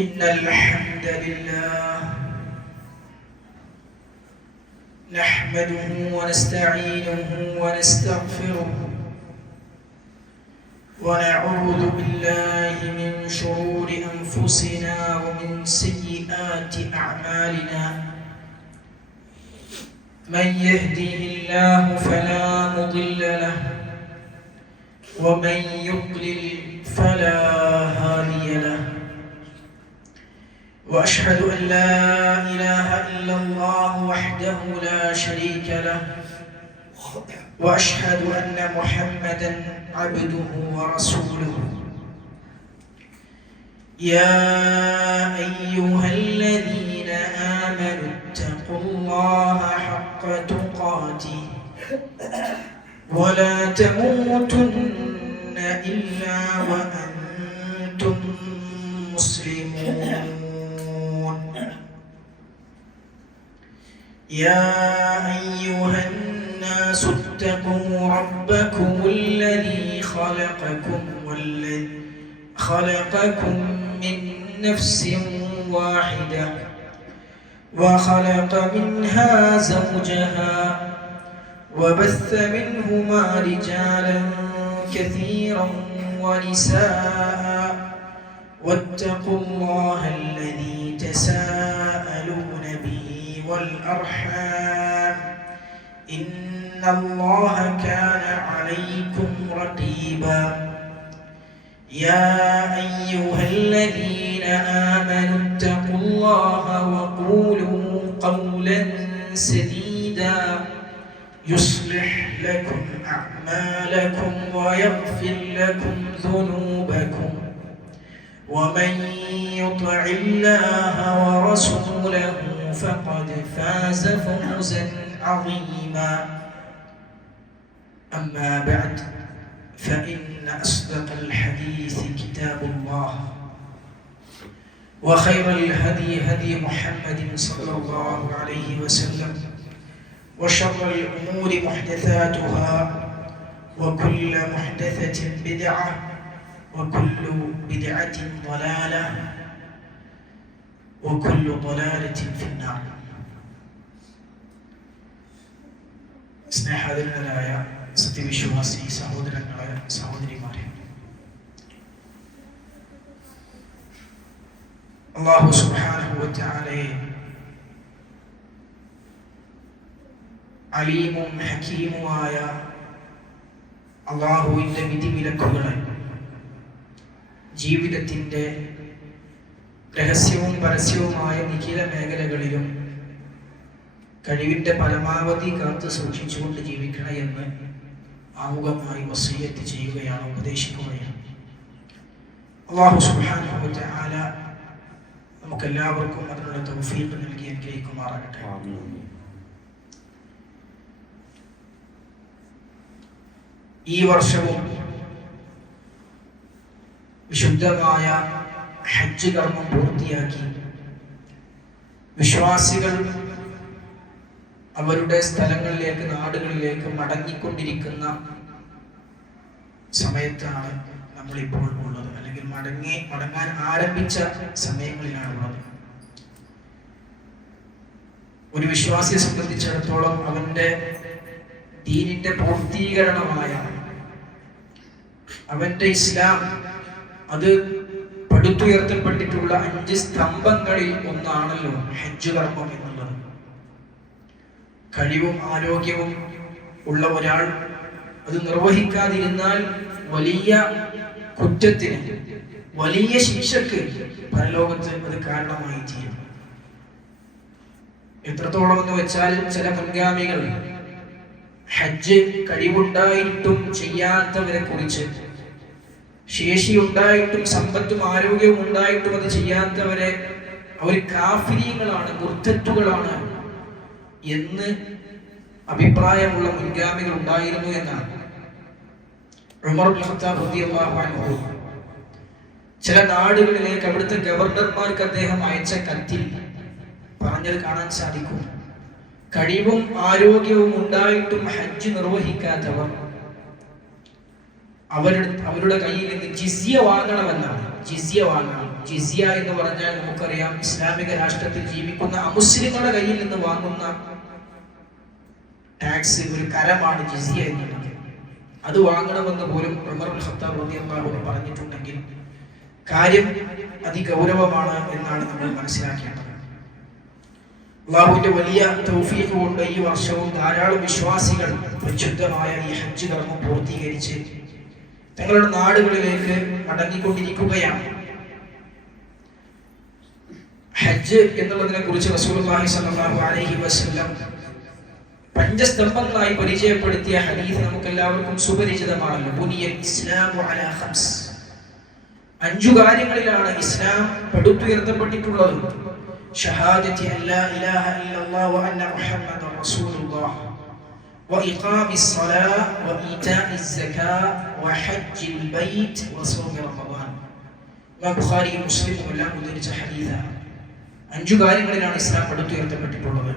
إن الحمد لله نحمده ونستعينه ونستغفره ونعوذ بالله من شرور أنفسنا ومن سيئات أعمالنا من يهده الله فلا مضل له ومن يضلل فلا هادي له وأشهد أن لا إله إلا الله وحده لا شريك له وأشهد أن محمدا عبده ورسوله يا أيها الذين آمنوا اتقوا الله حق تقاته ولا تموتن إلا وأنتم مسلمون يا أيها الناس اتقوا ربكم الذي خلقكم من نفس واحدة وخلق منها زوجها وبث منهما رجالا كثيرا ونساء واتقوا الله الذي تساءلون به والأرحام إن الله كان عليكم رقيبا يا أيها الذين آمنوا اتقوا الله وقولوا قولا سديدا يصلح لكم أعمالكم ويغفر لكم ذنوبكم ومن يطع الله ورسوله فقد فاز فوزا عظيما أما بعد فإن أصدق الحديث كتاب الله وخير الهدي هدي محمد صلى الله عليه وسلم وشر الأمور محدثاتها وكل محدثة بدعة وكل بدعة ضلالة وكل ضلالة في النار. സ്നേഹധന്യരായ സത്യവിശ്വാസി സഹോദരങ്ങളായ സഹോദരിമാരെ, അല്ലാഹു സുബ്ഹാനഹു വ തആലയെ അലീമും ഹകീമുമായ അല്ലാഹുവിൻ്റെ വിധിവിലക്കുകളെ ജീവിതത്തിൻ്റെ രഹസ്യവും പരസ്യവുമായ നിഖില മേഖലകളിലും കഴിവിൻ്റെ പരമാവധി കാത്തു സൂക്ഷിച്ചുകൊണ്ട് ജീവിക്കണം എന്ന് ആമുഖമായി വസിയ്യത്ത് ചെയ്യുകയാണ്, ഉപദേശിക്കുകയാണ്. അല്ലാഹു സുബ്ഹാനഹു വ തആല നമുക്കെല്ലാവർക്കും അതിനുള്ള തൗഫീഖ് നൽകി അനുഗ്രഹിക്കുമാറാകട്ടെ. ഈ വർഷവും വിശുദ്ധമായ ഹജ്ജ് കർമ്മം പൂർത്തിയാക്കി വിശ്വാസികൾ അവരുടെ സ്ഥലങ്ങളിലേക്ക്, നാടുകളിലേക്ക് മടങ്ങിക്കൊണ്ടിരിക്കുന്ന സമയത്താണ് നമ്മളിപ്പോൾ ഉള്ളത്, അല്ലെങ്കിൽ മടങ്ങാൻ ആരംഭിച്ച സമയങ്ങളിലാണുള്ളത്. ഒരു വിശ്വാസിയെ സംബന്ധിച്ചിടത്തോളം അവന്റെ ദീനിന്റെ പൂർത്തീകരണമായ അവന്റെ ഇസ്ലാം അത് പടുത്തുയർത്തപ്പെട്ടിട്ടുള്ള 5 സ്തംഭങ്ങളിൽ ഒന്നാണല്ലോ ഹജ്ജ് കർമ്മം എന്നുള്ളത്. കഴിവും ആരോഗ്യവും ഉള്ള ഒരാൾ അത് നിർവഹിക്കാതിരുന്നാൽ വലിയ കുറ്റത്തിന്, വലിയ ശിക്ഷക്ക് പരലോകത്ത് അത് കാരണമായി തീരും. എത്രത്തോളം എന്ന് വെച്ചാൽ ചില മുൻഗാമികൾ ഹജ്ജ് കഴിവുണ്ടായിട്ടും ചെയ്യാത്തവരെ കുറിച്ച്, ശേഷിയുണ്ടായിട്ടും സമ്പത്തും ആരോഗ്യവും ഉണ്ടായിട്ടും അത് ചെയ്യാത്തവരെ അവർ കാഫിരീങ്ങളാണ്, മുർത്തത്തുകളാണ് എന്ന് അഭിപ്രായമുള്ള മുൻഗാമികൾ ഉണ്ടായിരുന്നു എന്നാണ്. ഉമർ ഇബ്നു ഖത്താബ് റളിയല്ലാഹു അൻഹു ചില നാടുകളിലേക്ക് അവിടുത്തെ ഗവർണർമാർക്ക് അദ്ദേഹം അയച്ച കത്തിൽ പറഞ്ഞത് കാണാൻ സാധിക്കും. കഴിവും ആരോഗ്യവും ഉണ്ടായിട്ടും ഹജ്ജ് നിർവഹിക്കാത്തവർ അവരുടെ കയ്യിൽ നിന്ന് ജിസിയ വാങ്ങണമെന്നാണ്. ജിസിയ വാങ്ങണം. ജിസിയ എന്ന് പറഞ്ഞാൽ നമുക്കറിയാം ഇസ്ലാമിക രാഷ്ട്രത്തിൽ ജീവിക്കുന്ന അമുസ്ലിങ്ങളുടെ കയ്യിൽ നിന്ന് വാങ്ങുന്ന ടാക്സ്, ഒരു കരമാണ് ജിസിയ എന്നുള്ളത്. അത് വാങ്ങണമെന്ന് പോലും ഉമർ ഇബ്നുൽ ഖത്താബ് റളിയല്ലാഹു അൻഹു പറഞ്ഞിട്ടുണ്ടെങ്കിൽ കാര്യം അതിഗൗരവമാണ് എന്നാണ് നമ്മൾ മനസ്സിലാക്കേണ്ടത്. അല്ലാഹുവിന്റെ വലിയ തൗഫീഖ് കൊണ്ട് ഈ വർഷവും ധാരാളം വിശ്വാസികൾ പരിശുദ്ധമായ ഈ ഹജ്ജ് കർമ്മം പൂർത്തീകരിച്ച് തങ്ങളുടെ നാടുകളിലേക്ക് മടങ്ങിക്കൊണ്ടിരിക്കുകയാണ്. ഹജ്ജ് എന്നുള്ളതിനെ കുറിച്ച് റസൂലുള്ളാഹി സ്വല്ലല്ലാഹു അലൈഹി വസല്ലം പഞ്ചസ്തംഭങ്ങളായി പരിചയപ്പെടുത്തിയ ഹദീസ് നമുക്ക് എല്ലാവർക്കും സുപരിചിതമാണല്ലോ. ബുനിയൽ ഇസ്ലാമു അലാ ഖംസ്, 5 കാര്യങ്ങളിലാണ് ഇസ്ലാം പടുത്തുയർത്തപ്പെട്ടിട്ടുള്ളത്. ഷഹാദത്തി അല്ലാ ഇലാഹ ഇല്ലല്ലാഹു വ അന്ന മുഹമ്മദൻ റസൂലുള്ളാഹ് وإقام الصلاة وإيتاء الزكاة وحج البيت وصوم رمضان. ബുഖാരി മുസ്ലിമും എല്ലാം ഉദ്ധരിച്ച ഹദീസാണ്. 5 കാര്യങ്ങളിലാണ് ഇസ്ലാം പടുത്തുയർത്തപ്പെട്ടിട്ടുള്ളത്.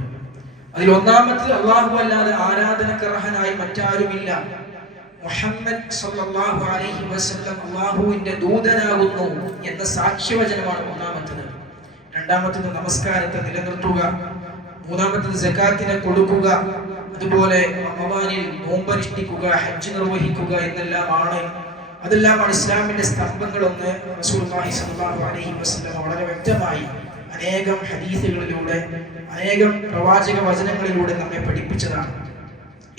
അതിൽ ഒന്നാമത്തെ അല്ലാഹു അല്ലാതെ ആരാധനക്കർഹനായി മറ്റാരുമില്ല, മുഹമ്മദ് സല്ലല്ലാഹു അലൈഹി വസല്ലം അല്ലാഹുവിന്റെ ദൂതനാകുന്നു എന്ന സാക്ഷ്യവചനമാണ് ഒന്നാമത്തേത്. രണ്ടാമത്തേത് നമസ്കാരത്തെ നിലനിർത്തുക, മൂന്നാമത്തേത് സകാത്തിനെ കൊടുക്കുക, അതുപോലെ റമദാനിൽ നോമ്പനുഷ്ഠിക്കുക, ഹജ്ജ് നിർവഹിക്കുക അതെല്ലാമാണ് ഇസ്ലാമിന്റെ സ്തംഭങ്ങളെന്ന് റസൂലുള്ളാഹി സ്വല്ലല്ലാഹു അലൈഹി വസല്ലം വളരെ വ്യക്തമായി അനേകം ഹദീസുകളിലൂടെ അനേകം പ്രവാചക വചനങ്ങളിലൂടെ നമ്മെ പഠിപ്പിച്ചതാണ്.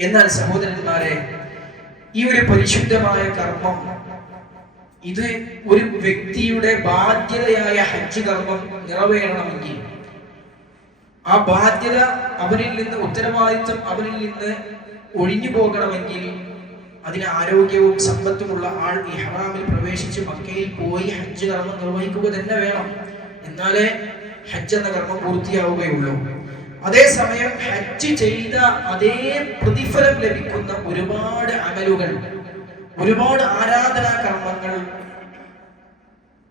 എന്നാൽ സഹോദരന്മാരെ, ഈ ഒരു പരിശുദ്ധമായ കർമ്മം ഇത് ഒരു വ്യക്തിയുടെ ബാധ്യതയായ ഹജ്ജ് കർമ്മം നിറവേറണമെങ്കിൽ ആ ബാധ്യത അവരിൽ നിന്ന്, ഉത്തരവാദിത്വം അവരിൽ നിന്ന് ഒഴിഞ്ഞു പോകണമെങ്കിൽ അതിന് ആരോഗ്യവും സമ്പത്തുമുള്ള ആൾ ഇഹ്റാമിൽ പ്രവേശിച്ച് മക്കയിൽ പോയി ഹജ്ജ് കർമ്മം നിർവഹിക്കുക തന്നെ വേണം. എന്നാലേ ഹജ്ജ് എന്ന കർമ്മം പൂർത്തിയാവുകയുള്ളൂ. അതേസമയം ഹജ്ജ് ചെയ്ത അതേ പ്രതിഫലം ലഭിക്കുന്ന ഒരുപാട് അമലുകൾ, ഒരുപാട് ആരാധനാ കർമ്മങ്ങൾ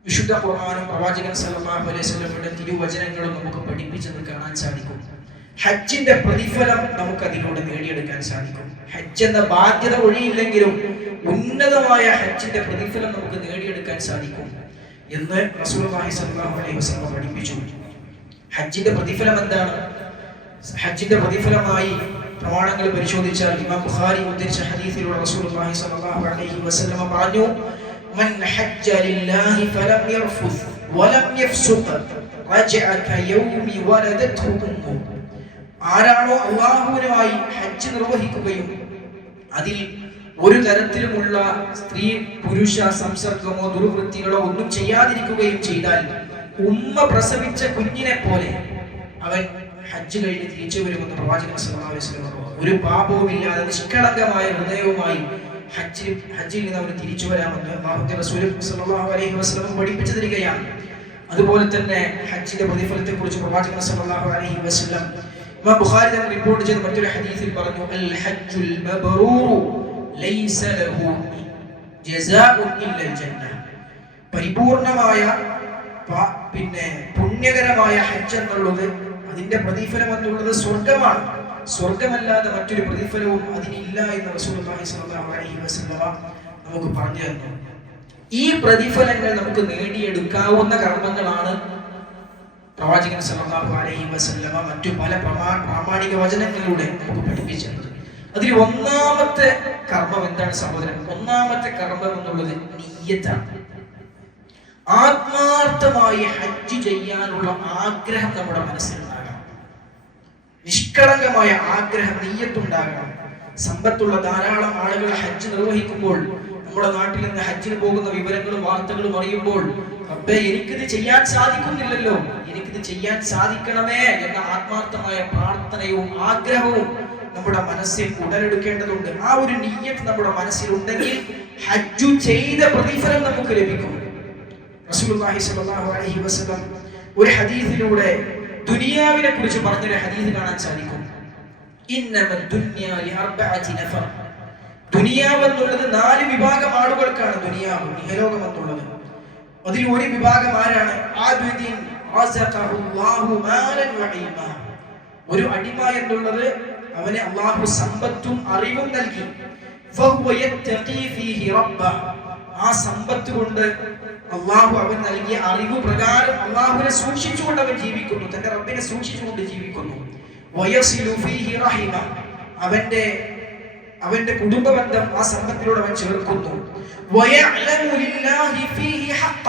വിശുദ്ധ ഖുർആനും പ്രവാചകൻ സല്ലല്ലാഹു അലൈഹി വസല്ലമയുടെ തിരുവചനങ്ങളും നമുക്ക് പഠിപ്പിച്ചത് കാണാൻ സാധിക്കും. ഹജ്ജിന്റെ പ്രതിഫലം നമുക്ക് അതിലൂടെ നേടിയെടുക്കാൻ സാധിക്കും. ഹജ്ജ് എന്ന ബാധ്യത ഒഴിയില്ലെങ്കിലും ഉന്നതമായ ഹജ്ജിന്റെ പ്രതിഫലം നമുക്ക് നേടിയെടുക്കാൻ സാധിക്കും എന്ന് റസൂലുള്ളാഹി സ്വല്ലല്ലാഹു അലൈഹി വസല്ലം പഠിപ്പിച്ചു. ഹജ്ജിന്റെ പ്രതിഫലം എന്താണ്? ഹജ്ജിന്റെ പ്രതിഫലമായി പ്രമാണങ്ങൾ പരിശോധിച്ചാൽ ഇമാം ബുഖാരി ഉദ്ധരിച്ച ഹദീസിലൂടെ റസൂലുള്ളാഹി സ്വല്ലല്ലാഹു അലൈഹി വസല്ലം പറഞ്ഞു, മൻ ഹജ്ജ ലില്ലാഹി ഫലം യർഫുസ് വലം യഫ്സുഖ് റജഅ കയൗമി വലദത്ഹു ഉമ്മു. ആരാണോ അല്ലാഹുവിനായി ഹജ്ജ് നിർവഹിക്കുകയും അതിൽ ഒരു തരത്തിലുമുള്ള സ്ത്രീ പുരുഷ സംസർഗമോ ദുർവൃത്തികളോ ഒന്നും ചെയ്യാതിരിക്കുകയും ചെയ്താൽ ഉമ്മ പ്രസവിച്ച കുഞ്ഞിനെ പോലെ അവൻ ഹജ്ജ് കഴിഞ്ഞ് തിരിച്ചു വരുമെന്ന് പ്രവാചകൻ സല്ലല്ലാഹു അലൈഹി വസല്ലം പറഞ്ഞു. ഒരു പാപവും ഇല്ലാതെ നിഷ്കളങ്കമായ ഹൃദയവുമായി ഹജ്ജിൽ നിന്ന് അവന് തിരിച്ചു വരാമെന്ന് അല്ലാഹുവിന്റെ റസൂൽ സല്ലല്ലാഹു അലൈഹി വസല്ലം പഠിപ്പിച്ചു തരികയാണ്. അതുപോലെ തന്നെ ഹജ്ജിന്റെ പ്രതിഫലത്തെ കുറിച്ച് പ്രവാചകൻ സല്ലല്ലാഹു അലൈഹി വസല്ലം ഇമാം ബുഖാരി തന്നെ റിപ്പോർട്ട് ചെയ്ത മറ്റൊരു ഹദീസിൽ പറഞ്ഞു, അൽ ഹജ്ജുൽ മബ്റൂർ ലൈസ ലഹു ജസാഉൻ ഇല്ലൽ ജന്ന. പരിപൂർണമായ പുണ്യകരമായ ഹജ്ജ് എന്നുള്ളത്, അതിന്റെ പ്രതിഫലം എന്നുള്ളത് സ്വർഗമാണ്. സ്വർഗമല്ലാതെ മറ്റൊരു പ്രതിഫലവും അതിനില്ല എന്ന് റസൂലുള്ളാഹി സ്വല്ലല്ലാഹു അലൈഹി വസല്ലം നമുക്ക് പറഞ്ഞു തന്നു. ഈ പ്രതിഫലങ്ങൾ നമുക്ക് നേടിയെടുക്കാവുന്ന കർമ്മങ്ങളാണ് പ്രവാചകൻ സല്ലല്ലാഹു അലൈഹി വസല്ലം മറ്റു പല പ്രാമാണിക വചനങ്ങളിലൂടെ നമുക്ക് പഠിപ്പിച്ചത്. അതിൽ ഒന്നാമത്തെ കർമ്മം എന്താണ് സഹോദരൻ? ഒന്നാമത്തെ കർമ്മം എന്നുള്ളത് നിയ്യത്താണ്. ആത്മാർത്ഥമായി ഹജ്ജ് ചെയ്യാനുള്ള ആഗ്രഹം നമ്മുടെ മനസ്സിലുണ്ടാകണം. നിഷ്കളങ്കമായ ആഗ്രഹം, നിയ്യത്തുണ്ടാകണം. സമ്പത്തുള്ള ധാരാളം ആളുകൾ ഹജ്ജ് നിർവഹിക്കുമ്പോൾ നമ്മുടെ നാട്ടിൽ നിന്ന് ഹജ്ജിന് പോകുന്ന വിവരങ്ങളും വാർത്തകളും അറിയുമ്പോൾ, റബ്ബേ എനിക്കിത് ചെയ്യാൻ സാധിക്കുന്നില്ലല്ലോ, എനിക്കിത് ചെയ്യാൻ സാധിക്കണമേ എന്ന ആത്മാർത്ഥമായ പ്രാർത്ഥനയും ആഗ്രഹവും നമ്മുടെ മനസ്സിൽ ഉടലെടുക്കേണ്ടതുണ്ട്. ആ ഒരു നിയ്യത്ത് നമ്മുടെ മനസ്സിലുണ്ടെങ്കിൽ ഹജ്ജ് ചെയ്ത പ്രതിഫലം നമുക്ക് ലഭിക്കും. റസൂലുള്ളാഹി സ്വല്ലല്ലാഹു അലൈഹി വസല്ലം ഒരു ഹദീസിലൂടെ ദുനിയാവിനെ കുറിച്ച് പറഞ്ഞൊരു ഹദീസ് കാണാൻ സാധിക്കും. ഇന്നമദ് ദുനിയ ലിഅർബഅതി നഫർ. ദുനിയാവ് എന്നുള്ളത് 4 വിഭാഗം ആളുകൾക്കാണ്. ദുനിയാവ്, ഇഹലോകം എന്നുള്ളത്. അതിൽ ഒരു വിഭാഗം ആരാണ്? ആബിദിൻ റസഖഹുല്ലാഹു മാലൻ വഇൽമ. ഒരു അടിമ എന്നുള്ളത് അവനെ അല്ലാഹു സമ്പത്തും അറിവും നൽകി. ഫഹുവ യത്തഖി ഫീഹി റബ്ബ. ആ സമ്പത്ത് കൊണ്ട് അള്ളാഹു അവൻ നൽകിയ അറിവ് പ്രകാരം അള്ളാഹുവിനെ സൂക്ഷിച്ചുകൊണ്ട് അവൻ ജീവിക്കുന്നു, തന്റെ റബ്ബിനെ സൂക്ഷിച്ചുകൊണ്ട് ജീവിക്കുന്നു. വയസിലു ഫീഹി റഹിമ, അവന്റെ കുടുംബബന്ധം ആ സമ്പത്തിലൂടെ അവൻ ചേർക്കുന്നു. വയഅലമു ലില്ലാഹി ഫീഹി ഹഖ്ഖ,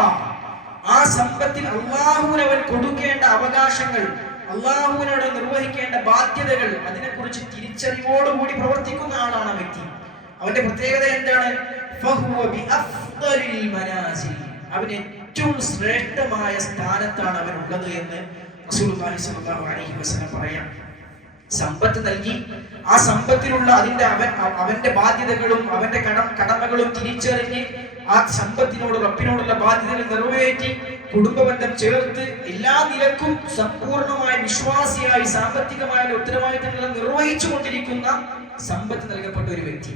ആ സമ്പത്തിൽ അള്ളാഹുവിന് അവൻ കൊടുക്കേണ്ട അവകാശങ്ങൾ, അള്ളാഹുവിനോട് നിർവഹിക്കേണ്ട ബാധ്യതകൾ, അതിനെക്കുറിച്ച് തിരിച്ചറിവോടുകൂടി പ്രവർത്തിക്കുന്ന ആളാണ് ആ വ്യക്തി. അവന്റെ പ്രത്യേകത എന്താണ്? ഫഹുവ ബിഅഫ്ദലിൽ മനാസിൽ, അവൻ ഏറ്റവും ശ്രേഷ്ഠമായ സ്ഥാനത്താണ് അവൻ ഉള്ളത് എന്ന് റസൂലുള്ളാഹി സ്വല്ലല്ലാഹു അലൈഹി വസല്ലം പറയാം. സമ്പത്ത് നൽകി ആ സമ്പത്തിലുള്ള അവന്റെ ബാധ്യതകളും അവന്റെ കടമകളും തിരിച്ചറിഞ്ഞ് ആ സമ്പത്തിനോട് റബ്ബിനോടുള്ള ബാധ്യതകൾ നിറവേറ്റി കുടുംബബന്ധം ചേർത്ത് എല്ലാ നിലക്കും സമ്പൂർണമായ വിശ്വാസിയായി സാമ്പത്തികമായ ഉത്തരവാദിത്തങ്ങൾ നിർവഹിച്ചു കൊണ്ടിരിക്കുന്ന സമ്പത്ത് നൽകപ്പെട്ട ഒരു വ്യക്തി,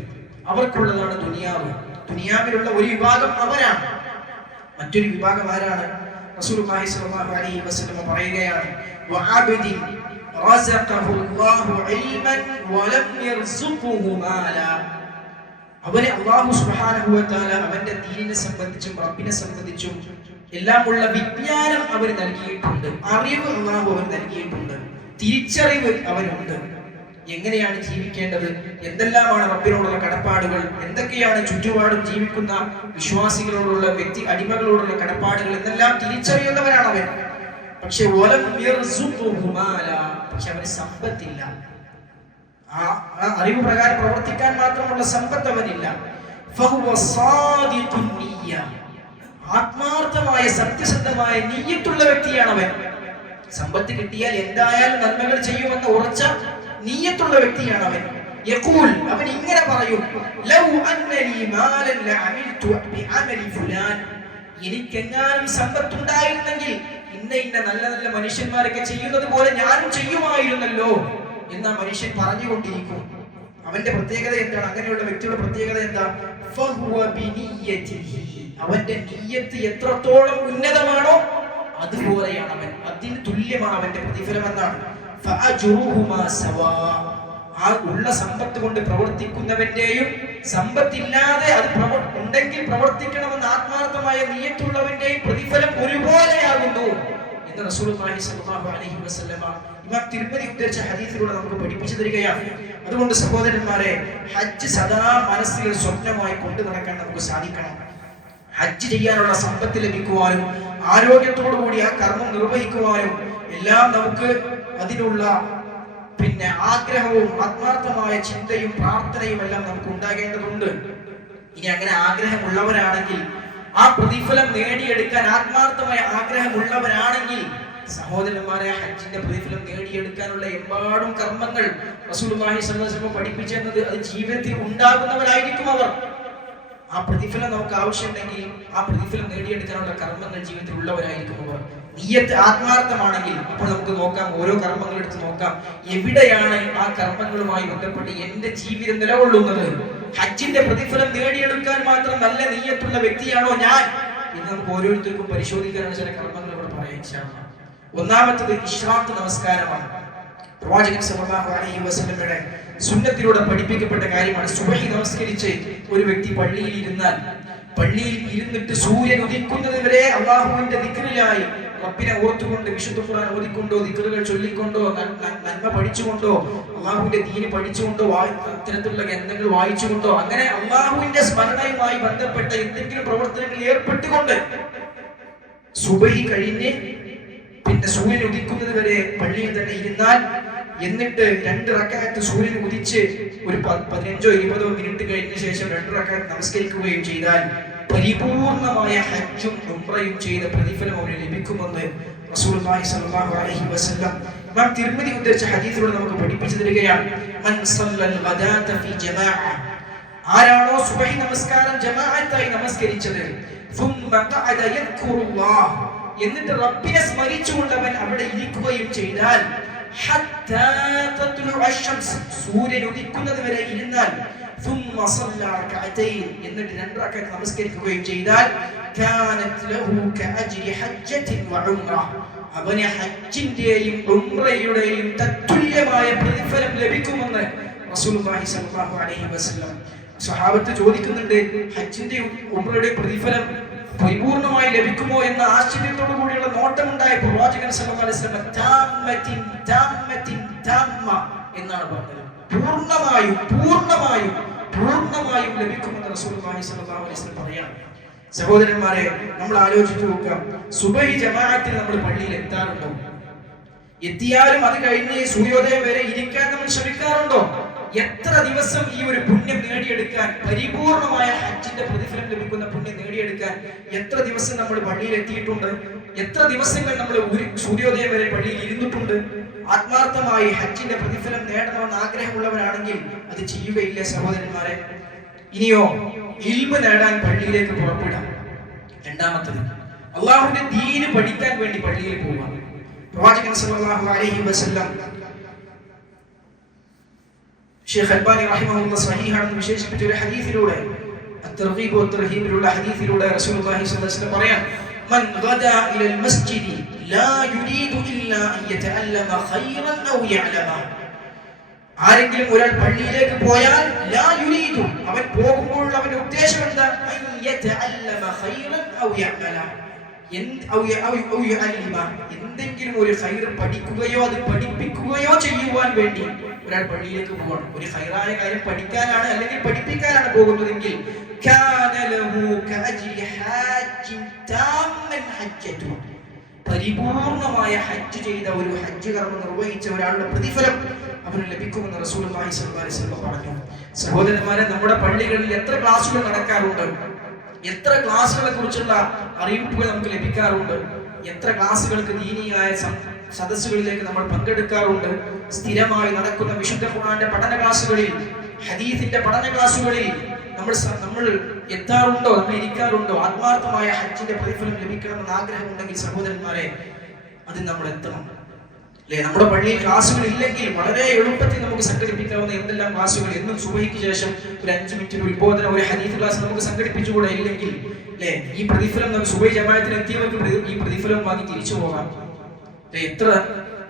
അവർക്കുള്ളതാണ് ദുനിയാവ്. ദുനിയാവിലുള്ള ഒരു വിഭാഗം അവരാണ്. മറ്റൊരു വിഭാഗം ആരാണ്? റസൂലുള്ളാഹി സ്വല്ലല്ലാഹു അലൈഹി വസല്ലം പറയുകയാണ്, വഅബ്ദിൻ റസഖഹു അല്ലാഹു ഇൽമൻ വലം യർസുഖുഹു മാല, അവനെ അല്ലാഹു സുബ്ഹാനഹു വ തആല അവന്റെ ദീനിനെ സംബന്ധിച്ചും റബ്ബിനെ സംബന്ധിച്ചും എല്ലാമുള്ള വിജ്ഞാനം അവന് നൽകിയിട്ടുണ്ട്, അറിവ് അല്ലാഹു അവന് നൽകിയിട്ടുണ്ട്, തിരിച്ചറിവ് അവനുണ്ട്. എങ്ങനെയാണ് ജീവിക്കേണ്ടത്, എന്തെല്ലാമാണ് റബ്ബിനോടുള്ള കടപ്പാടുകൾ, എന്തൊക്കെയാണ് ചുറ്റുപാടും ജീവിക്കുന്ന വിശ്വാസികളോടുള്ള അടിമകളോടുള്ള കടപ്പാടുകൾ എന്നെല്ലാം തിരിച്ചറിയുന്നവരാണ് അവൻ. പക്ഷെ അവന് സമ്പത്തില്ല, ആ അറിവ് പ്രകാരം പ്രവർത്തിക്കാൻ മാത്രമുള്ള സമ്പത്ത് അവനില്ല. ആത്മാർത്ഥമായ സത്യസന്ധമായ നിയ്യത്തുള്ള വ്യക്തിയാണ് അവൻ. സമ്പത്ത് കിട്ടിയാൽ എന്തായാലും നന്മകൾ ചെയ്യുമെന്ന് ഉറച്ച നിയ്യത്തുള്ള വ്യക്തിയാണ് അവൻ. യഖൂൽ, അവൻ ഇങ്ങനെ പറയും, ലൗ അന്നലി മാലൻ ലഅമിൽതു ബിഅമലി ഫുലാൻ, എനിക്കെങ്ങാനും സമ്പത്തുണ്ടായിരുന്നെങ്കിൽ ഇന്ന നല്ല നല്ല മനുഷ്യന്മാരൊക്കെ ചെയ്യുന്നത് പോലെ ഞാനും ചെയ്യുമായിരുന്നല്ലോ എന്ന മനുഷ്യൻ പറഞ്ഞുകൊണ്ടിരിക്കും. അവന്റെ പ്രത്യേകത എന്താണ്? അങ്ങനെയുള്ള വ്യക്തിയുടെ പ്രത്യേകത എന്താ? ഫഹുവ ബിനിയ്യതിഹി, അവന്റെ നിയ്യത്ത് എത്രത്തോളം ഉന്നതമാണോ അതുപോലെയാണ് അവൻ, അതിന് തുല്യമാണ് അവന്റെ പ്രതിഫലം എന്നാണ്. ഫഅജ്റുഹുമാ സവാ, ആ ഉള്ള സമ്പത്ത് കൊണ്ട് പ്രവർത്തിക്കുന്നവന്റെയും സമ്പത്തില്ലാതെ അത് ഉണ്ടെങ്കിൽ പ്രവർത്തിക്കണമെന്ന് ആത്മാർത്ഥമായ നിയ്യത്തുള്ളവന്റെയും പ്രതിഫലം ഒരുപോലെയാകുന്നു എന്ന് റസൂലുള്ളാഹി സ്വല്ലല്ലാഹു അലൈഹി വസല്ലമ ഇമാം തിർമിദി ഉദ്ധരിച്ച ഹദീസിലൂടെ നമുക്ക് പഠിപ്പിച്ചു തരികയാണ്. അതുകൊണ്ട് സഹോദരന്മാരെ, ഹജ്ജ് സദാ മനസ്സിൽ സ്വപ്നമായി കൊണ്ടു നടക്കാൻ നമുക്ക് സാധിക്കണം. ഹജ്ജ് ചെയ്യാനുള്ള സമ്പത്ത് ലഭിക്കുവാനും ആരോഗ്യത്തോടു കൂടി ആ കർമ്മം നിർവഹിക്കുവാനും എല്ലാം നമുക്ക് അതിനുള്ള ആഗ്രഹവും ആത്മാർത്ഥമായ ചിന്തയും പ്രാർത്ഥനയും എല്ലാം നമുക്ക് ഉണ്ടാകേണ്ടതുണ്ട്. ഇനി അങ്ങനെ ആഗ്രഹമുള്ളവരാണെങ്കിൽ, ആ പ്രതിഫലം നേടിയെടുക്കാൻ ആത്മാർത്ഥമായ ആഗ്രഹമുള്ളവരാണെങ്കിൽ, സഹോദരന്മാരെ, ഹജ്ജിന്റെ പ്രതിഫലം നേടിയെടുക്കാനുള്ള എമ്പാടും കർമ്മങ്ങൾ റസൂലുള്ളാഹി സ്വല്ലല്ലാഹു അലൈഹി വസല്ലം പഠിപ്പിച്ചെന്നത് അത് ജീവിതത്തിൽ ഉണ്ടാകുന്നവരായിരിക്കും അവർ. ആ പ്രതിഫലം നമുക്ക് ആവശ്യമുണ്ടെങ്കിൽ ആ പ്രതിഫലം നേടിയെടുക്കാനുള്ള കർമ്മങ്ങൾ ജീവിതത്തിൽ ഉള്ളവരായിരിക്കും അവർ. നിയ്യത്ത് ആത്മാർത്ഥമാണെങ്കിൽ അപ്പോൾ നമുക്ക് നോക്കാം, ഓരോ കർമ്മങ്ങൾ എടുത്ത് നോക്കാം, എവിടെയാണ് ആ കർമ്മങ്ങളുമായി ബന്ധപ്പെട്ട് എന്റെ ജീവിതം നിലകൊള്ളുന്നത്, ഹജ്ജിന്റെ പ്രതിഫലം നേടിയെടുക്കാൻ മാത്രം നല്ല നിയ്യത്തുള്ള വ്യക്തിയാണോ ഞാൻ എന്ന് നമുക്ക് ഓരോരുത്തർക്കും പരിശോധിക്കാനുള്ള ചില കർമ്മങ്ങൾ ഇവിടെ പറയാം. ഒന്നാമത്തത് ഇശ്റാഖ് നമസ്കാരമാണ്. പ്രവാചകൻ സല്ലല്ലാഹു അലൈഹി വസല്ലമയുടെ സുന്നത്തിലൂടെ പഠിപ്പിക്കപ്പെട്ട കാര്യമാണ്. സുബഹി നമസ്കരിച്ച് ഒരു വ്യക്തി പള്ളിയിൽ ഇരുന്നിട്ട് സൂര്യൻ ഉദിക്കുന്നത് വരെ അല്ലാഹുവിന്റെ ദിക്റിലായി റബ്ബിനെ ഓർത്തുകൊണ്ട് വിശുദ്ധ ഖുർആൻ ഓതിക്കൊണ്ടോ ദിക്റുകൾ ചൊല്ലിക്കൊണ്ടോ നന്മ പഠിച്ചുകൊണ്ടോ അല്ലാഹുവിന്റെ ദീന് പഠിച്ചുകൊണ്ടോ അത്തരത്തിലുള്ള ഗ്രന്ഥങ്ങൾ വായിച്ചുകൊണ്ടോ അങ്ങനെ അല്ലാഹുവിന്റെ സ്മരണയുമായി ബന്ധപ്പെട്ട എന്തെങ്കിലും പ്രവർത്തനങ്ങളിൽ ഏർപ്പെട്ടുകൊണ്ട് സുബഹി കഴിഞ്ഞ് സൂര്യൻ ഉദിക്കുന്നത് വരെ പള്ളിയിൽ തന്നെ ഇരുന്നാൽ, എന്നിട്ട് 2 റക്അത്ത് സൂര്യൻ ഉദിച്ച് ഒരു 15-20 മിനിറ്റ് കഴിഞ്ഞ ശേഷം 2 റക്അത്ത് നമസ്കരിക്കുകയും ചെയ്താൽ പരിപൂർണമായ ഹജ്ജും ഉംറയും ചെയ്ത പ്രതിഫലം അവന് ലഭിക്കുമെന്ന് റസൂലുള്ളാഹി സ്വല്ലല്ലാഹു അലൈഹി വസല്ലം ഇമാം തിർമിദി ഉദ്ധരിച്ച ഹദീസിലൂടെ നമുക്ക് പഠിപ്പിച്ചു തരികയാണ്. മൻ സല്ലൽ ഗദാത ഫീ ജമാഅ, ആരാണോ സുബഹി നമസ്കാരം ജമാഅത്തായി നമസ്കരിച്ചത്, ثم قعد يذكر الله, എന്നിട്ട് റബ്ബിനെ സ്മരിച്ചുകൊണ്ട് അവൻ അവിടെ ഇരിക്കുകയും ചെയ്താൽ, ഹത്താ തത്ലുഅ അശംസ്, സൂര്യൻ ഉദിക്കുന്നത് വരെ ഇരുന്നാൽ, ثم صلى ركعتين, എന്നിട്ട് 2 റക്അത്ത് നമസ്കരിക്കുകയും ചെയ്താൽ, കാനത് ലഹു കഅജ്രി ഹജ്ജത്തിൻ വഉംറ, അവന് ഹജ്ജിന്റെയും ഉംറയുടെയും തത്തുല്യമായ പ്രതിഫലം ലഭിക്കുമെന്ന് റസൂലുള്ളാഹി സ്വല്ലല്ലാഹു അലൈഹി വസല്ലം. സ്വഹാബത്ത് ചോദിക്കുന്നുണ്ട്, ഹജ്ജിന്റെ ഉംറയുടെ പ്രതിഫലം പരിപൂർണമായി ലഭിക്കുമോ എന്ന ആശ്ചര്യത്തോടു കൂടിയുള്ള നോട്ടമുണ്ടായ പ്രവാചകൻ സല്ലല്ലാഹു അലൈഹി വസല്ലം താമ്മത്തിൻ താമ്മത്തിൻ താമ്മ എന്നാണ് പറഞ്ഞത്. പൂർണ്ണമായും പൂർണ്ണമായും പൂർണ്ണമായും ലഭിക്കുമെന്ന് റസൂലുള്ളാഹി സ്വല്ലല്ലാഹു അലൈഹി വസല്ലം പറയാണ്. സഹോദരന്മാരെ, നമ്മൾ ആലോചിച്ചു നോക്കാം, സുബഹി ജമാഅത്തിൽ നമ്മൾ പള്ളിയിൽ എത്താറുണ്ടോ? എത്തിയാലും അത് കഴിഞ്ഞ് സൂര്യോദയം വരെ ഇരിക്കാൻ നമ്മൾ ശ്രമിക്കാറുണ്ടോ? എത്ര ദിവസം ഈ ഒരു പുണ്യം നേടിയെടുക്കാൻ, പരിപൂർണമായ ഹജ്ജിന്റെ പ്രതിഫലം ലഭിക്കുന്ന പുണ്യം നേടിയെടുക്കാൻ എത്ര ദിവസം നമ്മൾ പള്ളിയിൽ എത്തിയിട്ടുണ്ട്? എത്ര ദിവസങ്ങൾ നമ്മൾ സൂര്യോദയം വരെ പള്ളിയിൽ ഇരുന്നിട്ടുണ്ട്? ആത്മാർത്ഥമായി ഹജ്ജിന്റെ പ്രതിഫലം നേടണമെന്ന് ആഗ്രഹമുള്ളവരാണെങ്കിൽ അത് ചെയ്യുകയില്ല സഹോദരന്മാരെ. ഇനിയോ ഇൽമ് നേടാൻ പള്ളിയിലേക്ക് പുറപ്പെടാം. രണ്ടാമത്തത്, അള്ളാഹുവിന്റെ ദീന് പഠിക്കാൻ വേണ്ടി പള്ളിയിൽ പോവുക. പ്രവാചകൻ സല്ലല്ലാഹു അലൈഹി വസല്ലം ഷെയ്ഖ് അൽബാനി റഹിമഹുല്ലാഹ് സ്വഹീഹാണെന്ന് വിശേഷിപ്പിച്ച ഒരു ഹദീസിലൂടെ, അത്തർഗീബ് വത്തർഹീബിലുള്ള ഹദീസിലൂടെ റസൂലുള്ളാഹി സ്വല്ലല്ലാഹു അലൈഹി വസല്ലം പറയാൻ, മൻ ഗദാ ഇലൽ മസ്ജിദി ലാ യുരീദു ഇല്ലാ അൻ യതഅല്ലമ ഖൈറൻ ഔ യഅലമ. ആരെങ്കിലും ഒരാൾ പള്ളിയിലേക്ക് പോയാൽ ലാ യുരീദു, അവൻ പോകുമ്പോൾ അവന്റെ ഉദ്ദേശം എന്താ? അൻ യതഅല്ലമ ഖൈറൻ ഔ യഅമല, എന്തെങ്കിലും ഒരു ഖൈർ പഠിക്കുകയോ അത് പഠിപ്പിക്കുകയോ ചെയ്യുവാൻ വേണ്ടി ഒരാൾ പള്ളിയിലേക്ക് പോകണം. ഒരു ഖൈറായ കാര്യം പഠിക്കാനാണ് അല്ലെങ്കിൽ പഠിപ്പിക്കാനാണ് പോകുന്നതെങ്കിൽ പരിപൂർണമായ ഹജ്ജ് ചെയ്ത ഒരു ഹജ്ജ് കർമ്മം നിർവഹിച്ച ഒരാളുടെ പ്രതിഫലം അവന് ലഭിക്കുമെന്ന് റസൂലുള്ളാഹി സ്വല്ലല്ലാഹു അലൈഹി വസല്ലം പറഞ്ഞു. സഹോദരന്മാരെ, നമ്മുടെ പള്ളികളിൽ എത്ര ക്ലാസുകൾ നടക്കാറുണ്ട്? എത്ര ക്ലാസുകളെ കുറിച്ചുള്ള അറിയിപ്പുകൾ നമുക്ക് ലഭിക്കാറുണ്ട്? എത്ര ക്ലാസുകൾക്ക് ദീനിയായ സദസ്സുകളിലേക്ക് നമ്മൾ പങ്കെടുക്കാറുണ്ട്? സ്ഥിരമായി നടക്കുന്ന വിശുദ്ധ ഖുർആന്റെ പഠന ക്ലാസുകളിൽ, ഹദീസിന്റെ പഠന ക്ലാസുകളിൽ നമ്മൾ എത്താറുണ്ടോ? നമ്മൾ ഇരിക്കാറുണ്ടോ? ആത്മാർത്ഥമായ ഹജ്ജിന്റെ പ്രതിഫലം ലഭിക്കണമെന്ന് ആഗ്രഹമുണ്ടെങ്കിൽ സഹോദരന്മാരെ, അതിന് നമ്മൾ എത്തണം. നമ്മുടെ പള്ളിയിൽ ക്ലാസുകൾ ഇല്ലെങ്കിൽ വളരെ എളുപ്പത്തിൽ നമുക്ക് സംഘടിപ്പിക്കാവുന്ന എന്തെല്ലാം ക്ലാസുകൾ, എന്നും സുബഹിക്ക് ശേഷം ഒരു 5 മിനിറ്റ് ഉത്ബോധന, ഒരു ഹദീസ് ക്ലാസ് നമുക്ക് സംഘടിപ്പിച്ചുകൂടെ? ഇല്ലെങ്കിൽ ഈ പ്രതിഫലം സുബഹി ജമാഅത്തിന് എത്തിയവർക്ക് ഈ പ്രതിഫലം വാങ്ങി തിരിച്ചു പോകാം. എത്ര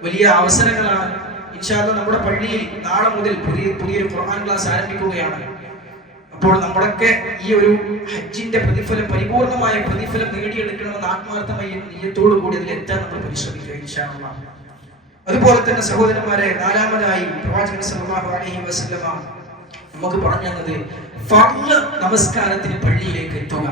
വലിയ അവസരങ്ങളാണ്. ഇൻഷാ അല്ലാഹ് നമ്മുടെ പള്ളിയിൽ നാളെ മുതൽ പുതിയൊരു ഖുർആൻ ക്ലാസ് ആരംഭിക്കുകയാണ്. അപ്പോൾ നമ്മളൊക്കെ ഈ ഒരു ഹജ്ജിന്റെ പ്രതിഫലം, പരിപൂർണമായ പ്രതിഫലം നേടിയെടുക്കണമെന്ന് ആത്മാർത്ഥമായ നിയ്യത്തോടു കൂടി അതിലെത്താൻ നമ്മൾ പരിശ്രമിക്കുക ഇൻഷാ അല്ലാഹ്. അതുപോലെ തന്നെ സഹോദരന്മാരെ, നാലാമതായി പ്രവാചകൻ സല്ലല്ലാഹു അലൈഹി വസല്ലമ നമുക്ക് പറഞ്ഞു തന്നത് ഫർള് നമസ്കാരത്തിന് പള്ളിയിലേക്ക് എത്തുക.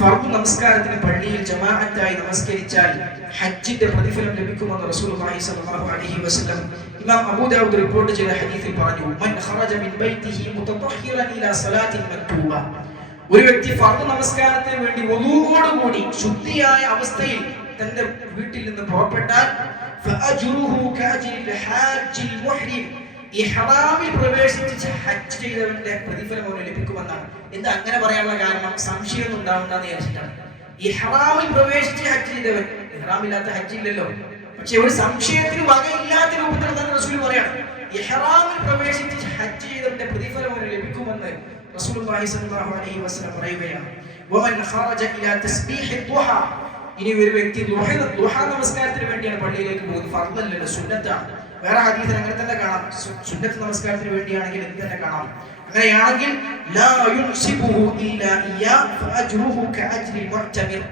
ഫർള് നമസ്കാരത്തിന് പള്ളിയിൽ ജമാഅത്തായി നമസ്കരിച്ചാൽ ഹജ്ജിന്റെ പ്രതിഫലം ലഭിക്കുമെന്ന് റസൂലുള്ളാഹി സ്വല്ലല്ലാഹു അലൈഹി വസല്ലം ഇമാം അബൂ ദാവൂദ് റിപ്പോർട്ട് ചെയ്ത ഹദീസിൽ പറഞ്ഞു, മൻ ഖറജ മിൻ ബൈതിഹി മുതതഹിറൻ ഇലാ സലാത്തിൻ മക്തൂബ. ഒരു വ്യക്തി ഫർള് നമസ്കാരത്തിന് വേണ്ടി വുളൂഓടുകൂടി ശുദ്ധിയായ അവസ്ഥയിൽ തന്റെ വീട്ടിൽ നിന്ന് പുറപ്പെട്ടാൽ ഫഅജ്റുഹു കഅജ്രിൽ ഹാജ്ജിൽ മുഹ്രിം, ഇഹ്റാമിൽ പ്രവേശിച്ച് ഹജ്ജ് ചെയ്തവന്റെ പ്രതിഫലം അവന് ലഭിക്കുമെന്നാണ്. എന്താ അങ്ങനെ പറയാനുള്ള കാരണം? സംശയം ഉണ്ടാവണ്ടെന്ന് വിചാരിച്ചിട്ടാണ്. ഇഹ്റാമിൽ പ്രവേശിച്ച് ഹജ്ജ് ചെയ്തവൻ, ഇഹ്റാമില്ലാത്ത ഹജ്ജ് ഇല്ലല്ലോ, പക്ഷെ ഒരു സംശയത്തിന് വകയില്ലാത്ത രൂപത്തിൽ തന്നെ റസൂൽ പറയാണ്, ഇഹ്റാമിൽ പ്രവേശിച്ച് ഹജ്ജ് ചെയ്തവന്റെ പ്രതിഫലം അവന് ലഭിക്കുമെന്ന് റസൂലുള്ളാഹി സ്വല്ലല്ലാഹു അലൈഹി വസല്ലം പറയുകയാണ്. വമൻ ഖറജ ഇലാ തസ്ബീഹി ദുഹ, ഇനി ഒരു വ്യക്തി ദുഹ നമസ്കാരത്തിന് വേണ്ടിയാണ് പള്ളിയിലേക്ക് പോകുന്നത്, ഫർളല്ലല്ലോ, സുന്നത്താണ്. വേറെ ഹദീസിൽ അങ്ങനെ തന്നെ കാണാം, സുന്നത്ത് നമസ്കാരത്തിന് വേണ്ടിയാണെങ്കിൽ ഇത് തന്നെ കാണാം. അങ്ങനെയാണെങ്കിൽ ലാ യുൻസിബുഹു ഇല്ലാ ഇയ്യാ ഫഅജ്റുഹു കഅജ്രിൽ മുഅ്തമിർ,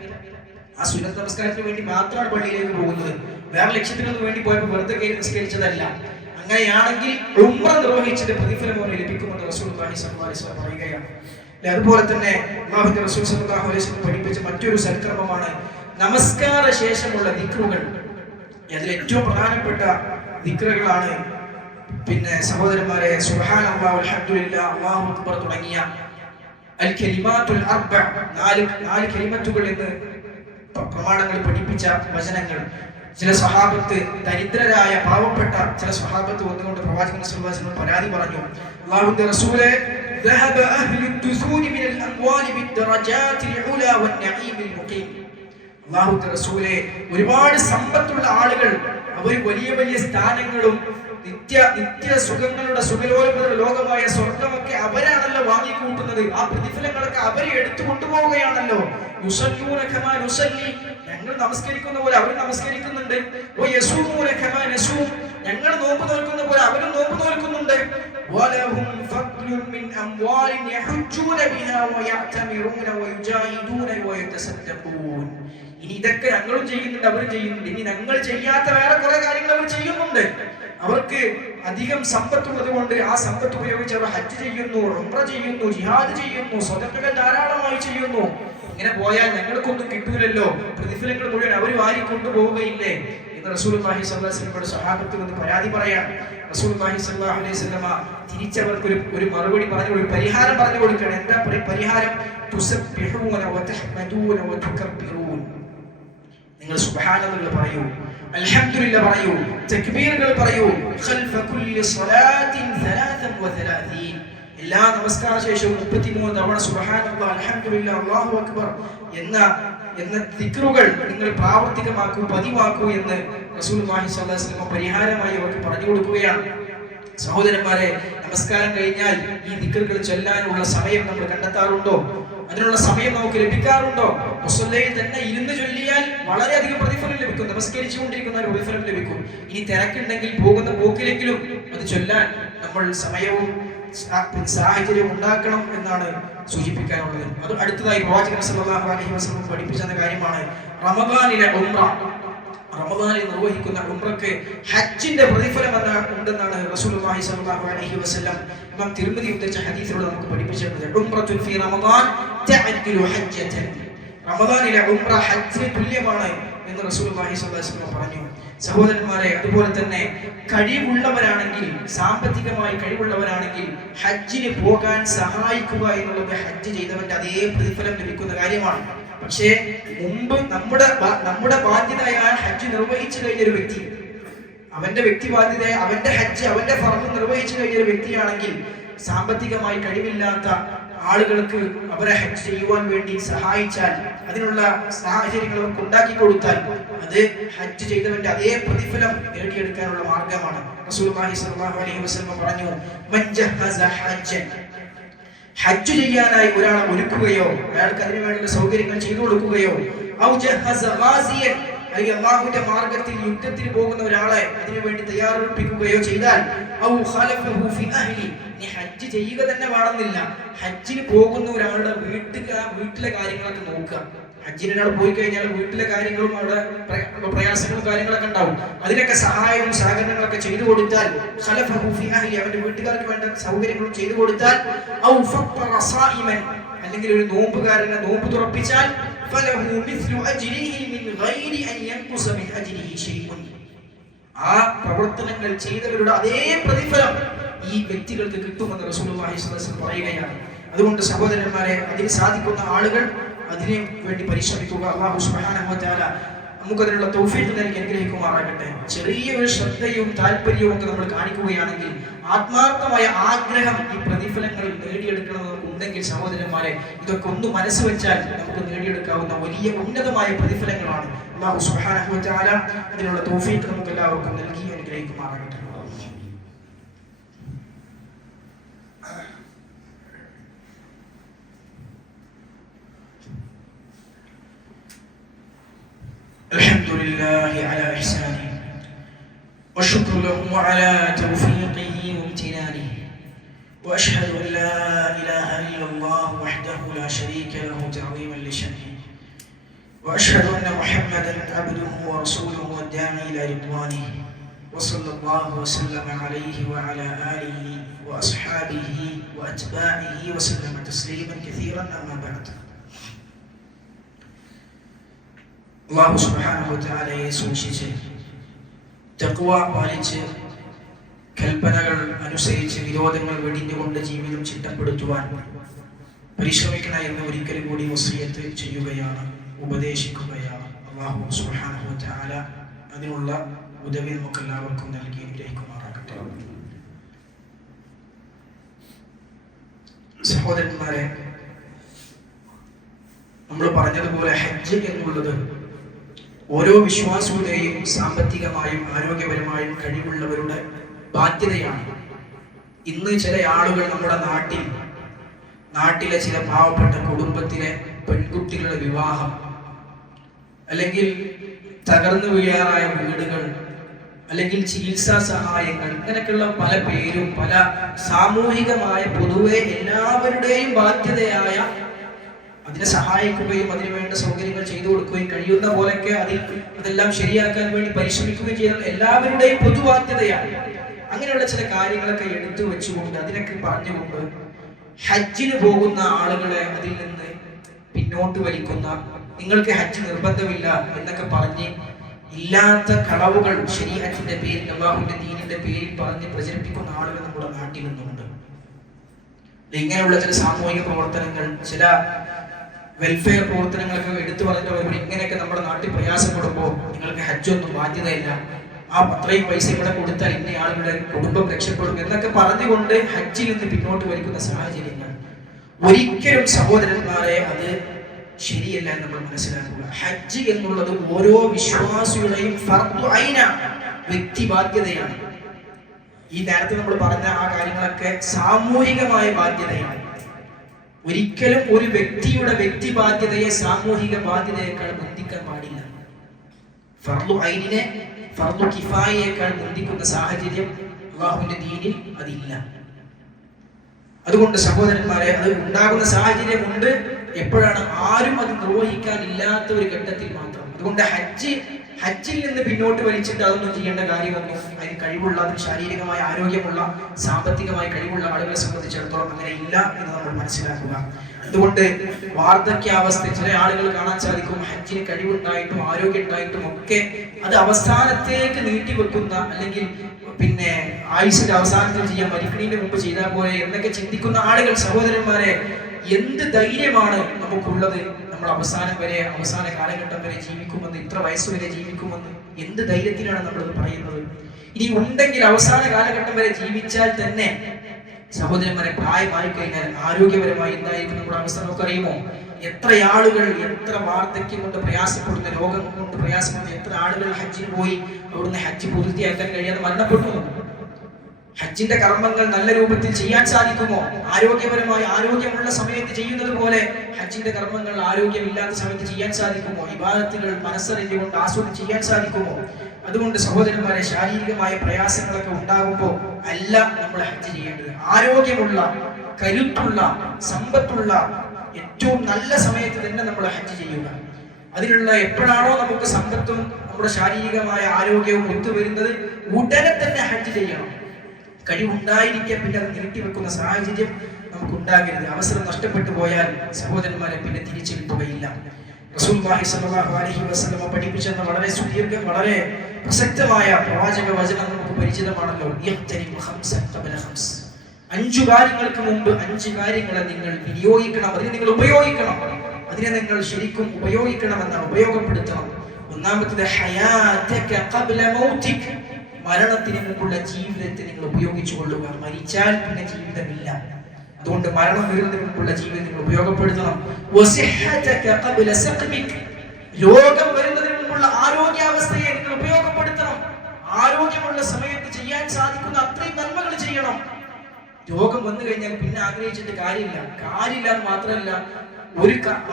ആ സുന്നത്ത് നമസ്കാരത്തിന് വേണ്ടി മാത്രമാണ് പള്ളിയിലേക്ക് പോകുന്നത്, വേറെ ലക്ഷ്യത്തിനൊന്നും വേണ്ടി പോയപ്പോൾ വെറുതെ കയറി നിസ്കരിച്ചതല്ല. അങ്ങനെയാണെങ്കിൽ ഉംറ നിർവഹിച്ചത് പ്രതിഫലം അവന് ലഭിക്കുമെന്ന് റസൂലുള്ളാഹി സ്വല്ലല്ലാഹു അലൈഹി വസല്ലം പറയുകയാണ്. അതുപോലെ തന്നെ അല്ലാഹുവിന്റെ റസൂൽ സ്വല്ലല്ലാഹു അലൈഹി വസല്ലം പഠിപ്പിച്ച മറ്റൊരു സൽക്കർമ്മമാണ് നമസ്കാര ശേഷമുള്ള ദിക്റുകൾ. അതിൽ ഏറ്റവും പ്രധാനപ്പെട്ട ദിക്റുകളാണ് പിന്നെ സഹോദരന്മാരെ സുബ്ഹാനല്ലാഹ് വൽഹംദുലില്ലാഹ് അല്ലാഹു അക്ബർ തുടങ്ങിയ അൽ കലിമാത്തുൽ അർബ, നാല് കലിമത്തുകൾ എന്ന് പ്രമാണങ്ങൾ പഠിപ്പിച്ച വചനങ്ങൾ. ചില സ്വഹാബത്ത്, ദരിദ്രരായ പാവപ്പെട്ട ചില സ്വഹാബത്ത് വന്നുകൊണ്ട് പ്രവാചകൻ സല്ലല്ലാഹു അലൈഹി വസല്ലം പരാതി പറഞ്ഞു, അല്ലാഹുവിന്റെ റസൂലേ, ذهب أهل الدثور من الأموال بالدرجات العلى والنعيم المقيم. അല്ലാഹുവിന്റെ റസൂലേ, ഒരുപാട് സമ്പത്തുള്ള ആളുകൾ അവർ വലിയ വലിയ സ്ഥാനങ്ങളും നിത്യ സുഖങ്ങളുടെ സുഖലോകങ്ങളുടെ ലോകമായ സ്വർഗമൊക്കെ അവരാണല്ലോ വാങ്ങിക്കൂട്ടുന്നത്. ആ പ്രതിഫലങ്ങളൊക്കെ അവരെ എടുത്തു കൊണ്ടുപോവുകയാണല്ലോ. യുസല്ലൂന കമാ നുസല്ലി, ഞങ്ങൾ നമസ്കരിക്കുന്ന പോലെ അവർ നമസ്കരിക്കുന്നുണ്ട്. വയസൂമൂന കമാ നസൂം, ഞങ്ങൾ നോമ്പ് നോൽക്കുന്ന പോലെ അവരും നോമ്പ് നോൽക്കുന്നുണ്ട്. വലഹും ഫദ്ലുൻ മിൻ أموال يحجون بها ويعتمرون ويجاهدون ويتصدقون. ഇനി ഇതൊക്കെ ഞങ്ങളും ചെയ്യുന്നുണ്ട്, അവരും ചെയ്യുന്നുണ്ട്. ഇനി ഞങ്ങൾ ചെയ്യാത്ത വേറെ കുറെ കാര്യങ്ങൾ അവർ ചെയ്യുന്നുണ്ട്. അവർക്ക് അധികം സമ്പത്തുള്ളത് കൊണ്ട് ആ സമ്പത്ത് ഉപയോഗിച്ച് അവർ ഹജ്ജ് ചെയ്യുന്നു, ഉംറ ചെയ്യുന്നു, ജിഹാദ് ചെയ്യുന്നു, സ്വതക്കകൾ ധാരാളമായി ചെയ്യുന്നു. ഇങ്ങനെ പോയാൽ ഞങ്ങൾക്കൊന്നും കിട്ടൂലല്ലോ, പ്രതിഫലങ്ങൾ മുഴുവൻ അവർ വാരി കൊണ്ടുപോവുകയില്ലേ എന്ന് റസൂലുള്ളാഹി സ്വല്ലല്ലാഹു അലൈഹി വസല്ലമയുടെ സ്വഹാബത്ത് വന്ന് പരാതി പറയാൻ റസൂലുള്ളാഹി സ്വല്ലല്ലാഹു അലൈഹി വസല്ലമ തിരിച്ചവർക്ക് ഒരു മറുപടി പറഞ്ഞു, ഒരു പരിഹാരം പറഞ്ഞു കൊടുക്കണം. എന്താ പരിഹാരം? തുസബ്ബിഹൂന വതഹ്മദൂന വതുകബ്ബിറൂൻ. നിങ്ങൾ സുബ്ഹാനല്ലാഹ് പറയൂ, അൽഹംദുലില്ലാഹ് പറയൂ, തക്ബീറുകൾ പറയൂ. ഖൽഫ കുല്ലി സ്വലാത്തിൻ 33 എല്ലാ നമസ്കാര ശേഷവും 33 തവണ സുബ്ഹാനല്ലാഹ്, അൽഹംദുലില്ലാഹ്, അല്ലാഹു അക്ബർ എന്ന ദിക്റുകൾ നിങ്ങൾ പ്രാവർത്തികമാക്കൂ, പതിവാക്കൂ എന്ന് റസൂലുള്ളാഹി സ്വല്ലല്ലാഹു അലൈഹി വസല്ലം പരിഹാരമായി അവർക്ക് പറഞ്ഞു കൊടുക്കുകയാണ്. സഹോദരന്മാരെ, നമസ്കാരം കഴിഞ്ഞാൽ ഈ ദിക്റുകൾ ചൊല്ലാനുള്ള സമയം നമ്മൾ കണ്ടെത്താറുണ്ടോ? അതിനുള്ള സമയം നമുക്ക് ലഭിക്കാറുണ്ടോ? മുസല്ലയിൽ തന്നെ ഇരുന്ന് ചൊല്ലിയാൽ വളരെയധികം പ്രതിഫലം ലഭിക്കും, നമസ്കരിച്ചുകൊണ്ടിരിക്കുന്ന ഒരു പ്രതിഫലം ലഭിക്കും. ഇനി തിരക്കുണ്ടെങ്കിൽ പോകുന്ന പോക്കിലെങ്കിലും അത് ചൊല്ലാൻ നമ്മൾ സമയവും സാഹചര്യം ഉണ്ടാക്കണം എന്നാണ് സൂചിപ്പിക്കാനുള്ളത്. അത് അടുത്തതായി പ്രവാചകൻ സല്ലല്ലാഹു അലൈഹി വസല്ലം പഠിപ്പിച്ച കാര്യമാണ് റമദാനിലെ ഉംറ. റമദാനിൽ നിർവഹിക്കുന്ന ഉംറക്ക് ഹജ്ജിന്റെ പ്രതിഫലം ഉണ്ടെന്നാണ് റസൂലുള്ളാഹി സ്വല്ലല്ലാഹു അലൈഹി വസല്ലം ഇമാം തിർമിദി ഉദ്ധരിച്ച ഹദീസിലൂടെ നമുക്ക് പഠിപ്പിച്ചിട്ടുണ്ട്. ഉംറത്തുൻ ഫീ റമദാൻ തഅദ്ദുലു ഹജ്ജതൻ. റമദാനിലെ ഉംറ ഹജ്ജിന് തുല്യമാണ് എന്ന് റസൂലുള്ളാഹി സ്വല്ലല്ലാഹു അലൈഹി വസല്ലം പറഞ്ഞു. സഹോദരന്മാരെ, അതുപോലെ തന്നെ കഴിവുള്ളവരാണെങ്കിൽ, സാമ്പത്തികമായി കഴിവുള്ളവരാണെങ്കിൽ ഹജ്ജിന് പോകാൻ സഹായിക്കുക എന്നുള്ളത് ഹജ്ജ് ചെയ്തവന്റെ അതേ പ്രതിഫലം ലഭിക്കുന്ന കാര്യമാണ്. പക്ഷേ മുമ്പ് നമ്മുടെ ബാധ്യതയായ ഹജ്ജ് നിർവഹിച്ചു കഴിഞ്ഞൊരു വ്യക്തി, അവന്റെ വ്യക്തി ബാധ്യതയെ, അവന്റെ ഹജ്ജ്, അവന്റെ ഫർദ് നിർവഹിച്ചു കഴിഞ്ഞൊരു വ്യക്തിയാണെങ്കിൽ സാമ്പത്തികമായി കഴിവില്ലാത്ത ആളുകൾക്ക് അവരെ ഹജ്ജ് ചെയ്യുവാൻ വേണ്ടി സഹായിച്ചാൽ, അതിനുള്ള സാഹചര്യങ്ങൾ അവർക്ക് ഉണ്ടാക്കി കൊടുത്താൽ അത് ഹജ്ജ് ചെയ്തവന്റെ അതേ പ്രതിഫലം നേടിയെടുക്കാനുള്ള മാർഗമാണ്. റസൂലുള്ളാഹി സ്വല്ലല്ലാഹു അലൈഹി വസല്ലം പറഞ്ഞു, മൻ ജഹസ ഹജ്ജൻ, ഹജ്ജ് ചെയ്യാനായി ഒരാളെ ഒരുക്കുകയോ അയാൾക്ക് അതിനു വേണ്ട സൗകര്യങ്ങൾ ചെയ്തു കൊടുക്കുകയോ, ഔ ജഹസ ഗാസിയൻ, അല്ലെങ്കിൽ അല്ലാഹുവിന്റെ മാർഗ്ഗത്തിൽ യുദ്ധത്തിന് പോകുന്ന ഒരാളെ അതിനു വേണ്ടി തയ്യാറെടുപ്പിക്കുകയോ ചെയ്താൽ, ഔ ഖലഫഹു ഫി അഹ്ലി, നീ ഹജ്ജ് ചെയ്യുക തന്നെ വേണമെന്നില്ല, ഹജ്ജിന് പോകുന്ന ഒരാളുടെ വീട്ടിലെ കാര്യങ്ങളൊക്കെ നോക്കുക. ഹജ്ജിന് ഒരാൾ പോയി കഴിഞ്ഞാൽ വീട്ടിലെ കാര്യങ്ങളും അവിടെ പ്രയാസങ്ങളും കാര്യങ്ങളൊക്കെ ഉണ്ടാവും. അതിനൊക്കെ സഹായവും സഹകരണങ്ങളൊക്കെ ചെയ്തു കൊടുത്താൽ, ഖലഫഹു ഫി അഹ്ലി, അവന്റെ വീട്ടുകാർക്ക് വേണ്ട സൗകര്യങ്ങളും ചെയ്തു കൊടുത്താൽ, ഔ ഫത്തറ സായിമൻ, അല്ലെങ്കിൽ ഒരു നോമ്പുകാരനെ നോമ്പ് തുറപ്പിച്ചാൽ, ഫലഹു മിസ്ലു അജ്രിഹി മിൻ ഗൈരി അൻ യൻഖുസ മിൻ അജ്രിഹി ശൈഉൻ, ആ പ്രവർത്തനങ്ങൾ ചെയ്തവരുടെ അതേ പ്രതിഫലം ഈ വ്യക്തികൾക്ക് കിട്ടുമെന്ന് റസൂലുള്ളാഹി സ്വല്ലല്ലാഹു അലൈഹി വസല്ലം പറയുകയാണ്. അതുകൊണ്ട് സഹോദരന്മാരെ, അതിന് സാധിക്കുന്ന ആളുകൾ അതിനു വേണ്ടി പരിശ്രമിക്കുക. അല്ലാഹു സുബ്ഹാനഹു വ തആല നമുക്ക് അതിനുള്ള തൗഫീഖ് നൽകി അനുഗ്രഹിക്കുമാറാകട്ടെ. ചെറിയൊരു ശ്രദ്ധയും താല്പര്യവും ഒക്കെ നമ്മൾ കാണിക്കുകയാണെങ്കിൽ, ആത്മാർത്ഥമായ ആഗ്രഹം ഈ പ്രതിഫലങ്ങൾ നേടിയെടുക്കണമെന്ന് ഉണ്ടെങ്കിൽ സഹോദരന്മാരെ, ഇതൊക്കെ ഒന്ന് മനസ്സ് വെച്ചാൽ നമുക്ക് നേടിയെടുക്കാവുന്ന വലിയ ഉന്നതമായ പ്രതിഫലങ്ങളാണ്. അല്ലാഹു സുബ്ഹാനഹു വ തആല അതിനുള്ള തൗഫീഖ് നമുക്ക് എല്ലാവർക്കും നൽകി അനുഗ്രഹിക്കുമാറാകട്ടെ. الحمد لله على إحسانه والشكر له على توفيقه وامتنانه وأشهد أن لا إله إلا الله وحده لا شريك له تعظيما لشأنه وأشهد أن محمدا عبده ورسوله والداعي إلى رضوانه وصلى الله وسلم عليه وعلى آله وأصحابه وأتباعه وسلم تسليما كثيرا. أما بعد, അല്ലാഹു സുബ്ഹാനഹു വ തആലയെ സൂക്ഷിച്ച് തഖ്വ പാലിച്ച് കൽപ്പനകൾ അനുസരിച്ച് വിരോധങ്ങൾ വെടിഞ്ഞുകൊണ്ട് ജീവിതം ചിട്ടപ്പെടുത്തുവാൻ പരിശ്രമിക്കണം എന്ന് ഒരിക്കൽ കൂടി വസിയത്ത് ചെയ്യുകയാണ്, ഉപദേശിക്കുകയാണ്. അല്ലാഹു സുബ്ഹാനഹു വ തആല അതിനുള്ള ഉദവി നമുക്ക് എല്ലാവർക്കും നൽകി അനുഗ്രഹിക്കുമാറാകട്ടെ. സഹോദരന്മാരെ, നമ്മൾ പറഞ്ഞതുപോലെ ഹജ്ജ് എന്നുള്ളത് ഓരോ വിശ്വാസിയുടെയും സാമ്പത്തികമായും ആരോഗ്യപരമായും കഴിവുള്ളവരുടെ ബാധ്യതയാണ്. ഇന്ന് ചില ആളുകൾ നമ്മുടെ നാട്ടിലെ ചില പാവപ്പെട്ട കുടുംബത്തിലെ പെൺകുട്ടികളുടെ വിവാഹം, അല്ലെങ്കിൽ തകർന്നു വീഴാറായ വീടുകൾ, അല്ലെങ്കിൽ ചികിത്സാ സഹായങ്ങൾ, ഇങ്ങനെയൊക്കെയുള്ള പല പേരും പല സാമൂഹികമായ പൊതുവെ എല്ലാവരുടെയും ബാധ്യതയായ അതിനെ സഹായിക്കുകയും അതിനുവേണ്ട സൗകര്യങ്ങൾ ചെയ്തു കൊടുക്കുകയും കഴിയുന്ന പോലൊക്കെ അതെല്ലാം ശരിയാക്കാൻ വേണ്ടി പരിശ്രമിക്കുകയും ചെയ്യുന്ന എല്ലാവരുടെയും പൊതുബാധ്യതയാണ്. അങ്ങനെയുള്ള ചില കാര്യങ്ങളൊക്കെ എടുത്തു വെച്ചുകൊണ്ട് അതിനൊക്കെ പറഞ്ഞുകൊണ്ട് ഹജ്ജിന് പോകുന്ന ആളുകളെ അതിൽ നിന്ന് പിന്നോട്ട് വലിക്കുന്ന, നിങ്ങൾക്ക് ഹജ്ജ് നിർബന്ധമില്ല എന്നൊക്കെ പറഞ്ഞ് ഇല്ലാത്ത കളവുകൾ ശരീഅത്തിന്റെ പേരിൽ, അല്ലാഹുവിന്റെ ദീനിന്റെ പേരിൽ പറഞ്ഞ് പ്രചരിപ്പിക്കുന്ന ആളുകൾ നമ്മുടെ നാട്ടിൽ നിന്നുണ്ട്. ഇങ്ങനെയുള്ള ചില സാമൂഹിക പ്രവർത്തനങ്ങൾ, ചില വെൽഫെയർ പ്രവർത്തനങ്ങളൊക്കെ എടുത്തു പറഞ്ഞവർ ഇങ്ങനെയൊക്കെ നമ്മുടെ നാട്ടിൽ പ്രയാസപ്പെടുമ്പോൾ നിങ്ങൾക്ക് ഹജ്ജൊന്നും ബാധ്യതയില്ല, അത്രയും പൈസ ഇവിടെ കൊടുത്താൽ ഇന്ന ആളുകളുടെ കുടുംബം രക്ഷപ്പെടും എന്നൊക്കെ പറഞ്ഞുകൊണ്ട് ഹജ്ജിൽ നിന്ന് പിന്നോട്ട് വലിക്കുന്ന സാഹചര്യങ്ങൾ ഒരിക്കലും സഹോദരന്മാരെ അത് ശരിയല്ല എന്ന് നമ്മൾ മനസ്സിലാക്കുക. ഹജ്ജ് എന്നുള്ളത് ഓരോ വിശ്വാസിയുടെയും ഫർദു ഐന, വ്യക്തി ബാധ്യതയാണ്. ഈ നേരത്തെ നമ്മൾ പറഞ്ഞ ആ കാര്യങ്ങളൊക്കെ സാമൂഹികമായ ബാധ്യതയാണ്. ഒരിക്കലും ഒരു വ്യക്തിയുടെ വ്യക്തി ബാധ്യതയെ സാമൂഹിക ബാധ്യതയേക്കാൾ ബന്ധിക്കാൻ പാടില്ല. ഫർദു ഐനിനെ ഫർദു കിഫായയേക്കാൾ ബന്ധിക്കുന്ന സാഹചര്യം അല്ലാഹുവിന്റെ ദീനിൽ അതില്ല. അതുകൊണ്ട് സഹോദരന്മാരെ, അത് ഉണ്ടാകുന്ന സാഹചര്യമുണ്ട്. എപ്പോഴാണ്? ആരും അത് നിർവഹിക്കാൻ ഇല്ലാത്ത ഒരു ഘട്ടത്തിൽ മാത്രം. അതുകൊണ്ട് ഹജ്ജിൽ നിന്ന് പിന്നോട്ട് വലിച്ചിട്ട് അതൊന്നും ചെയ്യേണ്ട കാര്യമൊന്നും അതിന് കഴിവുള്ള, അതിന് ശാരീരികമായ ആരോഗ്യമുള്ള, സാമ്പത്തികമായ കഴിവുള്ള ആളുകളെ സംബന്ധിച്ചിടത്തോളം അങ്ങനെ ഇല്ല എന്ന് നമ്മൾ മനസ്സിലാക്കുക. അതുകൊണ്ട് വാർദ്ധക്യാവസ്ഥ ചില ആളുകൾ കാണാൻ സാധിക്കും, ഹജ്ജിന് കഴിവുണ്ടായിട്ടും ആരോഗ്യം ഉണ്ടായിട്ടും ഒക്കെ അത് അവസാനത്തേക്ക് നീട്ടിവെക്കുന്ന, അല്ലെങ്കിൽ പിന്നെ ആയുസിന്റെ അവസാനത്തിൽ ചെയ്യാൻ, മരിക്കണീന്റെ മുമ്പ് ചെയ്താൽ പോലെ എന്നൊക്കെ ചിന്തിക്കുന്ന ആളുകൾ, സഹോദരന്മാരെ, എന്ത് ധൈര്യമാണ് നമുക്കുള്ളത്? നമ്മൾ അവസാന കാലഘട്ടം വരെ ജീവിക്കുമെന്ന്, ഇത്ര വയസ്സ് വരെ ജീവിക്കുമെന്ന് എന്ത് ധൈര്യത്തിലാണ് നമ്മളത് പറയുന്നത്? ഇനി ഉണ്ടെങ്കിൽ അവസാന കാലഘട്ടം വരെ ജീവിച്ചാൽ തന്നെ സഹോദരന്മാരെ, പ്രായമായി കഴിഞ്ഞാൽ ആരോഗ്യപരമായി എന്തായിരിക്കും നമ്മുടെ അവസ്ഥ നമുക്കറിയുമോ? എത്ര ആളുകൾ, എത്ര വാർദ്ധക്യം കൊണ്ട് പ്രയാസപ്പെടുന്ന, രോഗം കൊണ്ട് പ്രയാസപ്പെടുന്ന എത്ര ആളുകൾ ഹജ്ജിന് പോയി അവിടുന്ന് ഹജ്ജ് പൂർത്തിയാക്കാൻ കഴിയാതെ മരണപ്പെട്ടു. ഹജ്ജിന്റെ കർമ്മങ്ങൾ നല്ല രൂപത്തിൽ ചെയ്യാൻ സാധിക്കുമോ? ആരോഗ്യപരമായി ആരോഗ്യമുള്ള സമയത്ത് ചെയ്യുന്നത് പോലെ ഹജ്ജിന്റെ കർമ്മങ്ങൾ ആരോഗ്യമില്ലാത്ത സമയത്ത് ചെയ്യാൻ സാധിക്കുമോ? ഇബാദത്തുകൾ മനസ്സറിഞ്ഞുകൊണ്ട് ആസ്വദിച്ച് ചെയ്യാൻ സാധിക്കുമോ? അതുകൊണ്ട് സഹോദരന്മാരെ, ശാരീരികമായ പ്രയാസങ്ങളൊക്കെ ഉണ്ടാകുമ്പോൾ അല്ല നമ്മൾ ഹജ്ജ് ചെയ്യേണ്ടത്. ആരോഗ്യമുള്ള, കരുത്തുള്ള, സമ്പത്തുള്ള ഏറ്റവും നല്ല സമയത്ത് തന്നെ നമ്മൾ ഹജ്ജ് ചെയ്യുക. അതിനുള്ള എപ്പോഴാണോ നമുക്ക് സമ്പത്തും നമ്മുടെ ശാരീരികമായ ആരോഗ്യവും ഒത്തുവരുന്നത്, ഉടനെ തന്നെ ഹജ്ജ് ചെയ്യണം. കഴിവുണ്ടായിരിക്കാൻ പിന്നെ അത് നീട്ടിവെക്കുന്ന സാഹചര്യം നമുക്ക് ഉണ്ടാകരുത്. അവസരം നഷ്ടപ്പെട്ടു പോയാൽ സഹോദരന്മാരെ പിന്നെ തിരിച്ചു കിട്ടുകയില്ല. റസൂലുള്ളാഹി സ്വല്ലല്ലാഹു അലൈഹി വസല്ലം പഠിപ്പിച്ചെന്ന വളരെ സുദീർഘം, വളരെ പ്രസക്തമായ പ്രവാചക വചനം നമുക്ക് പരിചിതമാണല്ലോ. അഞ്ചു കാര്യങ്ങൾക്ക് മുമ്പ് 5 കാര്യങ്ങളെ നിങ്ങൾ വിനിയോഗിക്കണം, അതിനെ നിങ്ങൾ ഉപയോഗിക്കണം, അതിനെ നിങ്ങൾ ശരിക്കും ഉപയോഗിക്കണമെന്നാണ്, ഉപയോഗപ്പെടുത്തണം. ഒന്നാമത്തേത് ഹയാതക ഖബ്ല മൗതിക്, മരണത്തിന് മുമ്പുള്ള ജീവിതത്തെ നിങ്ങൾ ഉപയോഗിച്ചു കൊള്ളുക. മരിച്ചാൽ പിന്നെ ജീവിതമില്ല. അതുകൊണ്ട് മരണം വരുന്നതിന് മുമ്പുള്ള ജീവിതം നിങ്ങൾ ഉപയോഗപ്പെടുത്തണം. രോഗം വരുന്നതിന് മുമ്പുള്ള ആരോഗ്യാവസ്ഥയെ നിങ്ങൾ ഉപയോഗപ്പെടുത്തണം. ആരോഗ്യമുള്ള സമയത്ത് ചെയ്യാൻ സാധിക്കുന്ന അത്രയും നന്മകൾ ചെയ്യണം. രോഗം വന്നു കഴിഞ്ഞാൽ പിന്നെ ആഗ്രഹിച്ചിട്ട് കാര്യമില്ല എന്ന് മാത്രമല്ല,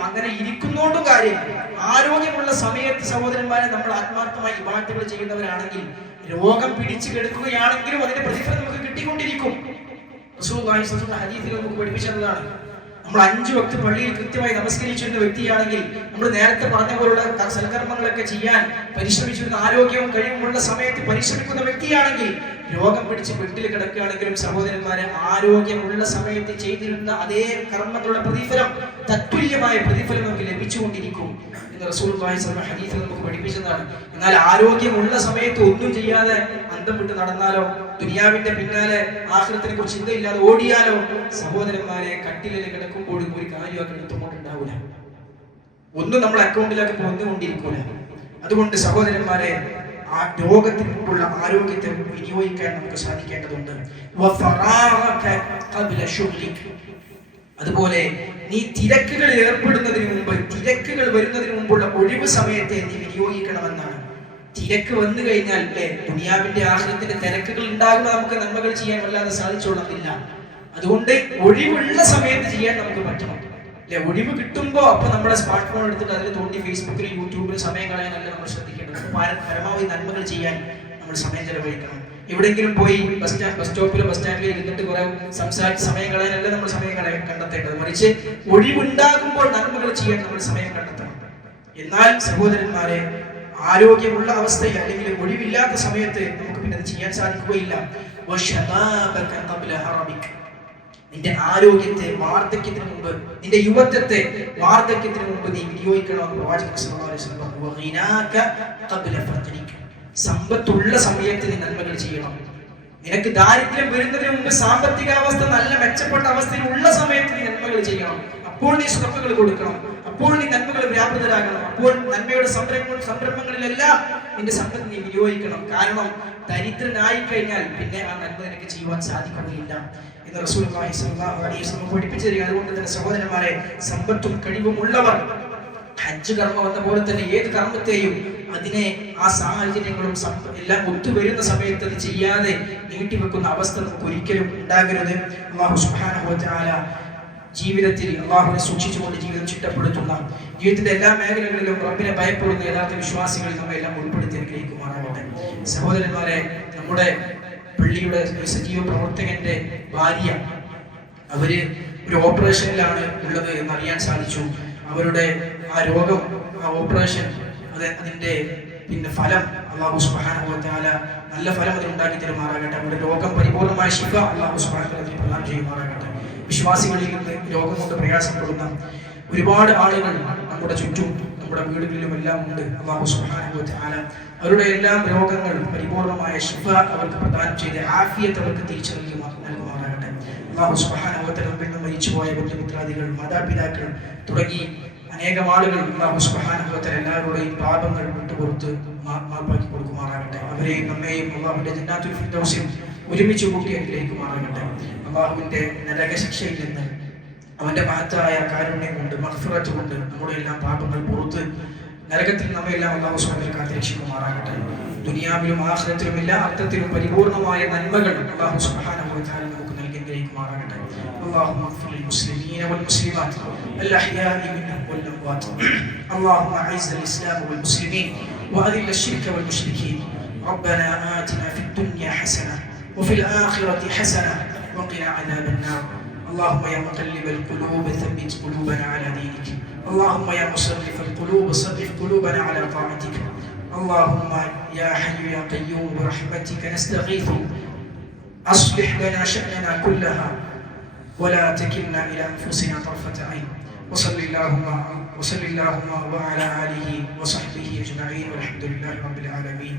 അങ്ങനെ ഇരിക്കുന്നോണ്ടും കാര്യമില്ല. ആരോഗ്യമുള്ള സമയത്ത് സഹോദരന്മാരെ, നമ്മൾ ആത്മാർത്ഥമായി ഇബാദത്തുകൾ ചെയ്യുന്നവരാണെങ്കിൽ, രോഗം പിടിച്ചു കിടക്കുകയാണെങ്കിലും അതിന്റെ പ്രതിഫലം നമുക്ക് കിട്ടിക്കൊണ്ടിരിക്കും. റസൂലുള്ളാഹി സ്വല്ലല്ലാഹു അലൈഹി വസല്ലം ഹദീസിൽ നമുക്ക് പഠിപ്പിച്ചതാണ്. നമ്മൾ 5 വക്ത് പള്ളിയിൽ കൃത്യമായി നമസ്കരിച്ചിരുന്ന വ്യക്തിയാണെങ്കിൽ, നമ്മൾ നേരത്തെ പറഞ്ഞ പോലുള്ള സൽക്കർമ്മങ്ങളൊക്കെ ചെയ്യാൻ പരിശ്രമിച്ചിരുന്ന, ആരോഗ്യവും കഴിവുമുള്ള സമയത്ത് പരിശ്രമിക്കുന്ന വ്യക്തിയാണെങ്കിൽ, രോഗം പിടിച്ച് വീട്ടിൽ കിടക്കുകയാണെങ്കിലും സഹോദരന്മാരെ, ആരോഗ്യമുള്ള സമയത്ത് ചെയ്തിരുന്ന അതേ കർമ്മങ്ങളുടെ പ്രതിഫലം, തത്തുല്യമായ പ്രതിഫലം നമുക്ക് ലഭിച്ചുകൊണ്ടിരിക്കും എന്ന് റസൂലുള്ളാഹി സ്വല്ലല്ലാഹു അലൈഹി വസല്ലം ഹദീസിൽ നമുക്ക് പഠിപ്പിച്ചതാണ്. എന്നാൽ ആരോഗ്യമുള്ള സമയത്ത് ഒന്നും ചെയ്യാതെ അന്തം വിട്ട് നടന്നാലോ, ദുനിയാവിന്റെ പിന്നാലെ ആഖിറത്തിനെ കുറിച്ച് ചിന്തയില്ലാതെ ഓടിയാലോ, സഹോദരന്മാരെ, കട്ടിലിൽ കിടക്കുമ്പോഴും ഒരു കാര്യമൊക്കെ എടുത്തുകൊണ്ടുണ്ടാവില്ല. ഒന്നും നമ്മുടെ അക്കൗണ്ടിലൊക്കെ വന്നുകൊണ്ടിരിക്കൂല. അതുകൊണ്ട് സഹോദരന്മാരെ, ആ രോഗത്തിന് മുമ്പുള്ള ആരോഗ്യത്തെ വിനിയോഗിക്കാൻ നമുക്ക് സാധിക്കേണ്ടതുണ്ട്. അതുപോലെ നീ തിരക്കുകളിൽ ഏർപ്പെടുന്നതിന് മുമ്പ്, തിരക്കുകൾ വരുന്നതിന് മുമ്പുള്ള ഒഴിവ് സമയത്തെ നീ വിനിയോഗിക്കണമെന്നാണ്. തിരക്ക് വന്നു കഴിഞ്ഞാൽ ദുനിയാവിന്റെ ആഖിറത്തിന്റെ തിരക്കുകൾ ഉണ്ടാകുന്ന നമുക്ക് നന്മകൾ ചെയ്യാൻ വല്ലാതെ സാധിച്ചോളന്നില്ല. അതുകൊണ്ട് ഒഴിവുള്ള സമയത്ത് ചെയ്യാൻ നമുക്ക് പറ്റണം. ഒഴിവ് കിട്ടുമ്പോ അപ്പൊ നമ്മുടെ സ്മാർട്ട് ഫോൺ എടുത്തിട്ട് അതിൽ തോണ്ടി ഫേസ്ബുക്കിൽ യൂട്യൂബിൽ സമയം കളയാനല്ല നമ്മൾ ശ്രദ്ധിക്കേണ്ടത്. പരമാവധി നന്മകൾ ചെയ്യാൻ നമ്മൾ സമയം ചെലവഴിക്കണം. എവിടെയെങ്കിലും പോയി ബസ് സ്റ്റോപ്പിലോ ബസ് സ്റ്റാൻഡിലോ ഇരുന്നിട്ട് കുറെ സംസാരിച്ച് സമയം കളയാനല്ല നമ്മൾ സമയം കണ്ടെത്തേണ്ടത്. മറിച്ച് ഒഴിവുണ്ടാകുമ്പോൾ നന്മകൾ ചെയ്യാൻ നമ്മൾ സമയം കണ്ടെത്തണം. എന്നാൽ സഹോദരന്മാരെ, ആരോഗ്യമുള്ള അവസ്ഥയിൽ അല്ലെങ്കിൽ ഒഴിവില്ലാത്ത സമയത്ത് നമുക്ക് പിന്നെ അത് ചെയ്യാൻ സാധിക്കുകയില്ല. നിന്റെ ആരോഗ്യത്തെ വാർദ്ധക്യത്തിന് മുമ്പ്, നിന്റെ യുവത്വത്തെ വാർദ്ധക്യത്തിന് മുമ്പ് നീ വിനിയോഗിക്കണമെന്ന് പ്രവാചകൻ സല്ലല്ലാഹു അലൈഹി വസല്ലം പറഞ്ഞു. സമ്പത്തുള്ള സമയത്ത് നീ നന്മകൾ ചെയ്യണം. നിനക്ക് ദാരിദ്ര്യം വരുന്നതിന് മുമ്പ് സാമ്പത്തികാവസ്ഥ നല്ല മെച്ചപ്പെട്ട അവസ്ഥയിൽ ഉള്ള സമയത്ത് നീ നന്മകൾ ചെയ്യണം. അപ്പോൾ നീ സ്വതക്കകൾ കൊടുക്കണം, അപ്പോൾ നീ നന്മകൾ വ്യാപൃതരാകണം, അപ്പോൾ നന്മയുടെ സംരംഭങ്ങളിലെല്ലാം നിന്റെ സമ്പത്ത് നീ വിനിയോഗിക്കണം. കാരണം ദരിദ്രനായി കഴിഞ്ഞാൽ പിന്നെ ആ നന്മ നിനക്ക് ചെയ്യുവാൻ സാധിക്കുകയില്ല എന്ന് റസൂലുള്ളാഹി സ്വല്ലല്ലാഹു അലൈഹി വസല്ലം പഠിപ്പിച്ചു തരിക. അതുകൊണ്ട് തന്നെ സഹോദരന്മാരെ, സമ്പത്തും കഴിവും ഉള്ളവർ ഹജ്ജ് കർമ്മം എന്ന പോലെ തന്നെ ഏത് കർമ്മത്തെയും അതിനെ ആ സാഹചര്യങ്ങളും എല്ലാം ഒത്തുവരുന്ന സമയത്ത് അത് ചെയ്യാതെ നീട്ടിവെക്കുന്ന അവസ്ഥ നമുക്ക് ഒരിക്കലും ഉണ്ടാകരുത്. അല്ലാഹു സുബ്ഹാനഹു വ തആല ജീവിതത്തിൽ അല്ലാഹുവിനെ സൂക്ഷിച്ചുകൊണ്ട് ജീവിതം ചിട്ടപ്പെടുത്തുന്ന, ജീവിതത്തിന്റെ എല്ലാ മേഖലകളിലും റബ്ബിനെ ഭയപ്പെടുന്ന യഥാർത്ഥ വിശ്വാസികളിൽ നമ്മെ എല്ലാം ഉൾപ്പെടുത്തി അനുഗ്രഹിക്കുമാറാകട്ടെ. സഹോദരന്മാരെ, നമ്മുടെ പള്ളിയുടെ സജീവ പ്രവർത്തകന്റെ ഭാര്യ, അവര് ഒരു ഓപ്പറേഷനിലാണ് ഉള്ളത് എന്നറിയാൻ സാധിച്ചു. അവരുടെ ആ രോഗം, ആ ഓപ്പറേഷൻ, അതിന്റെ ഫലം അല്ലാഹു സുബ്ഹാനഹു വ തആല നല്ല ഫലം അതിനുണ്ടാക്കി തരുമാറാകട്ടെ. അവരുടെ രോഗം പരിപൂർണമായ ശിഫ അല്ലാഹു സുബ്ഹാനഹു വ തആല പ്രദാനം ചെയ്യുമാറാകട്ടെ. വിശ്വാസികളിൽ നിന്ന് രോഗം കൊണ്ട് പ്രയാസപ്പെടുന്ന ഒരുപാട് ആളുകൾ നമ്മുടെ ചുറ്റും നമ്മുടെ വീടുകളിലും എല്ലാം ഉണ്ട്. അല്ലാഹു സുബ്ഹാനഹു വ തആല അവരുടെ എല്ലാം രോഗങ്ങൾ പരിപൂർണമായ ശിഫ അവർക്ക് പ്രദാനം ചെയ്ത് ആഫിയത്ത് അവർക്ക് തിരിച്ചു നൽകുമാറാകട്ടെ. അല്ലാഹു സുബ്ഹാനഹു വ തആല പിന്നെ മരിച്ചുപോയ ബന്ധുമിത്രാദികൾ, മാതാപിതാക്കൾ തുടങ്ങി അനേകം ആളുകൾ അല്ലാഹു സുബ്ഹാനഹു വ തആല എല്ലാവരുടെയും പാപങ്ങൾ വിട്ടുപുറത്ത് മാപ്പാക്കി കൊടുക്കുമാറാകട്ടെ. അവരെയും നമ്മെയും അല്ലാഹുവിന്റെ ജന്നാത്തുൽ ഫിർദൗസിൽ ഒരുമിച്ച് കൂട്ടി അനുഗ്രഹിക്കുമാറാകട്ടെ. അല്ലാഹുവിന്റെ നരകശിക്ഷയിൽ നിന്ന് അവന്റെ മഹത്തായ കാരുണ്യം കൊണ്ട്, മഗ്ഫിറത്ത് കൊണ്ട് നമ്മുടെ എല്ലാം പാപങ്ങൾ പുറത്ത് നരകത്തിൽ നമ്മെല്ലാം അല്ലാഹു സുബ്ഹാനഹു വ തആല കാത്തുരക്ഷിക്കുമാറാകട്ടെ. ദുനിയാവിലും ആഖിറത്തിലും എല്ലാ അർത്ഥത്തിലും പരിപൂർണമായ നന്മകൾ അല്ലാഹു സുബ്ഹാനഹു വ തആല നമുക്ക് നൽകി അനുഗ്രഹിക്കുമാറാകട്ടെ. اللهم اغفر للمسلمين والمسلمات الأحياء منهم والأموات. اللهم أعز الإسلام والمسلمين وأذل الشرك والمشركين. ربنا آتنا في الدنيا حسنة وفي الآخرة حسنة وقنا عذاب النار. اللهم يا مقلب القلوب ثبت قلوبنا على دينك. اللهم يا مصرف القلوب صرف قلوبنا على طاعتك. اللهم يا حي يا قيوم برحمتك نستغيث أصلح لنا شأننا كلها ولا تكلنا إلى أنفسنا طرفة عين. وصل اللهم وعلى آله وصحبه أجمعين والحمد لله رب العالمين.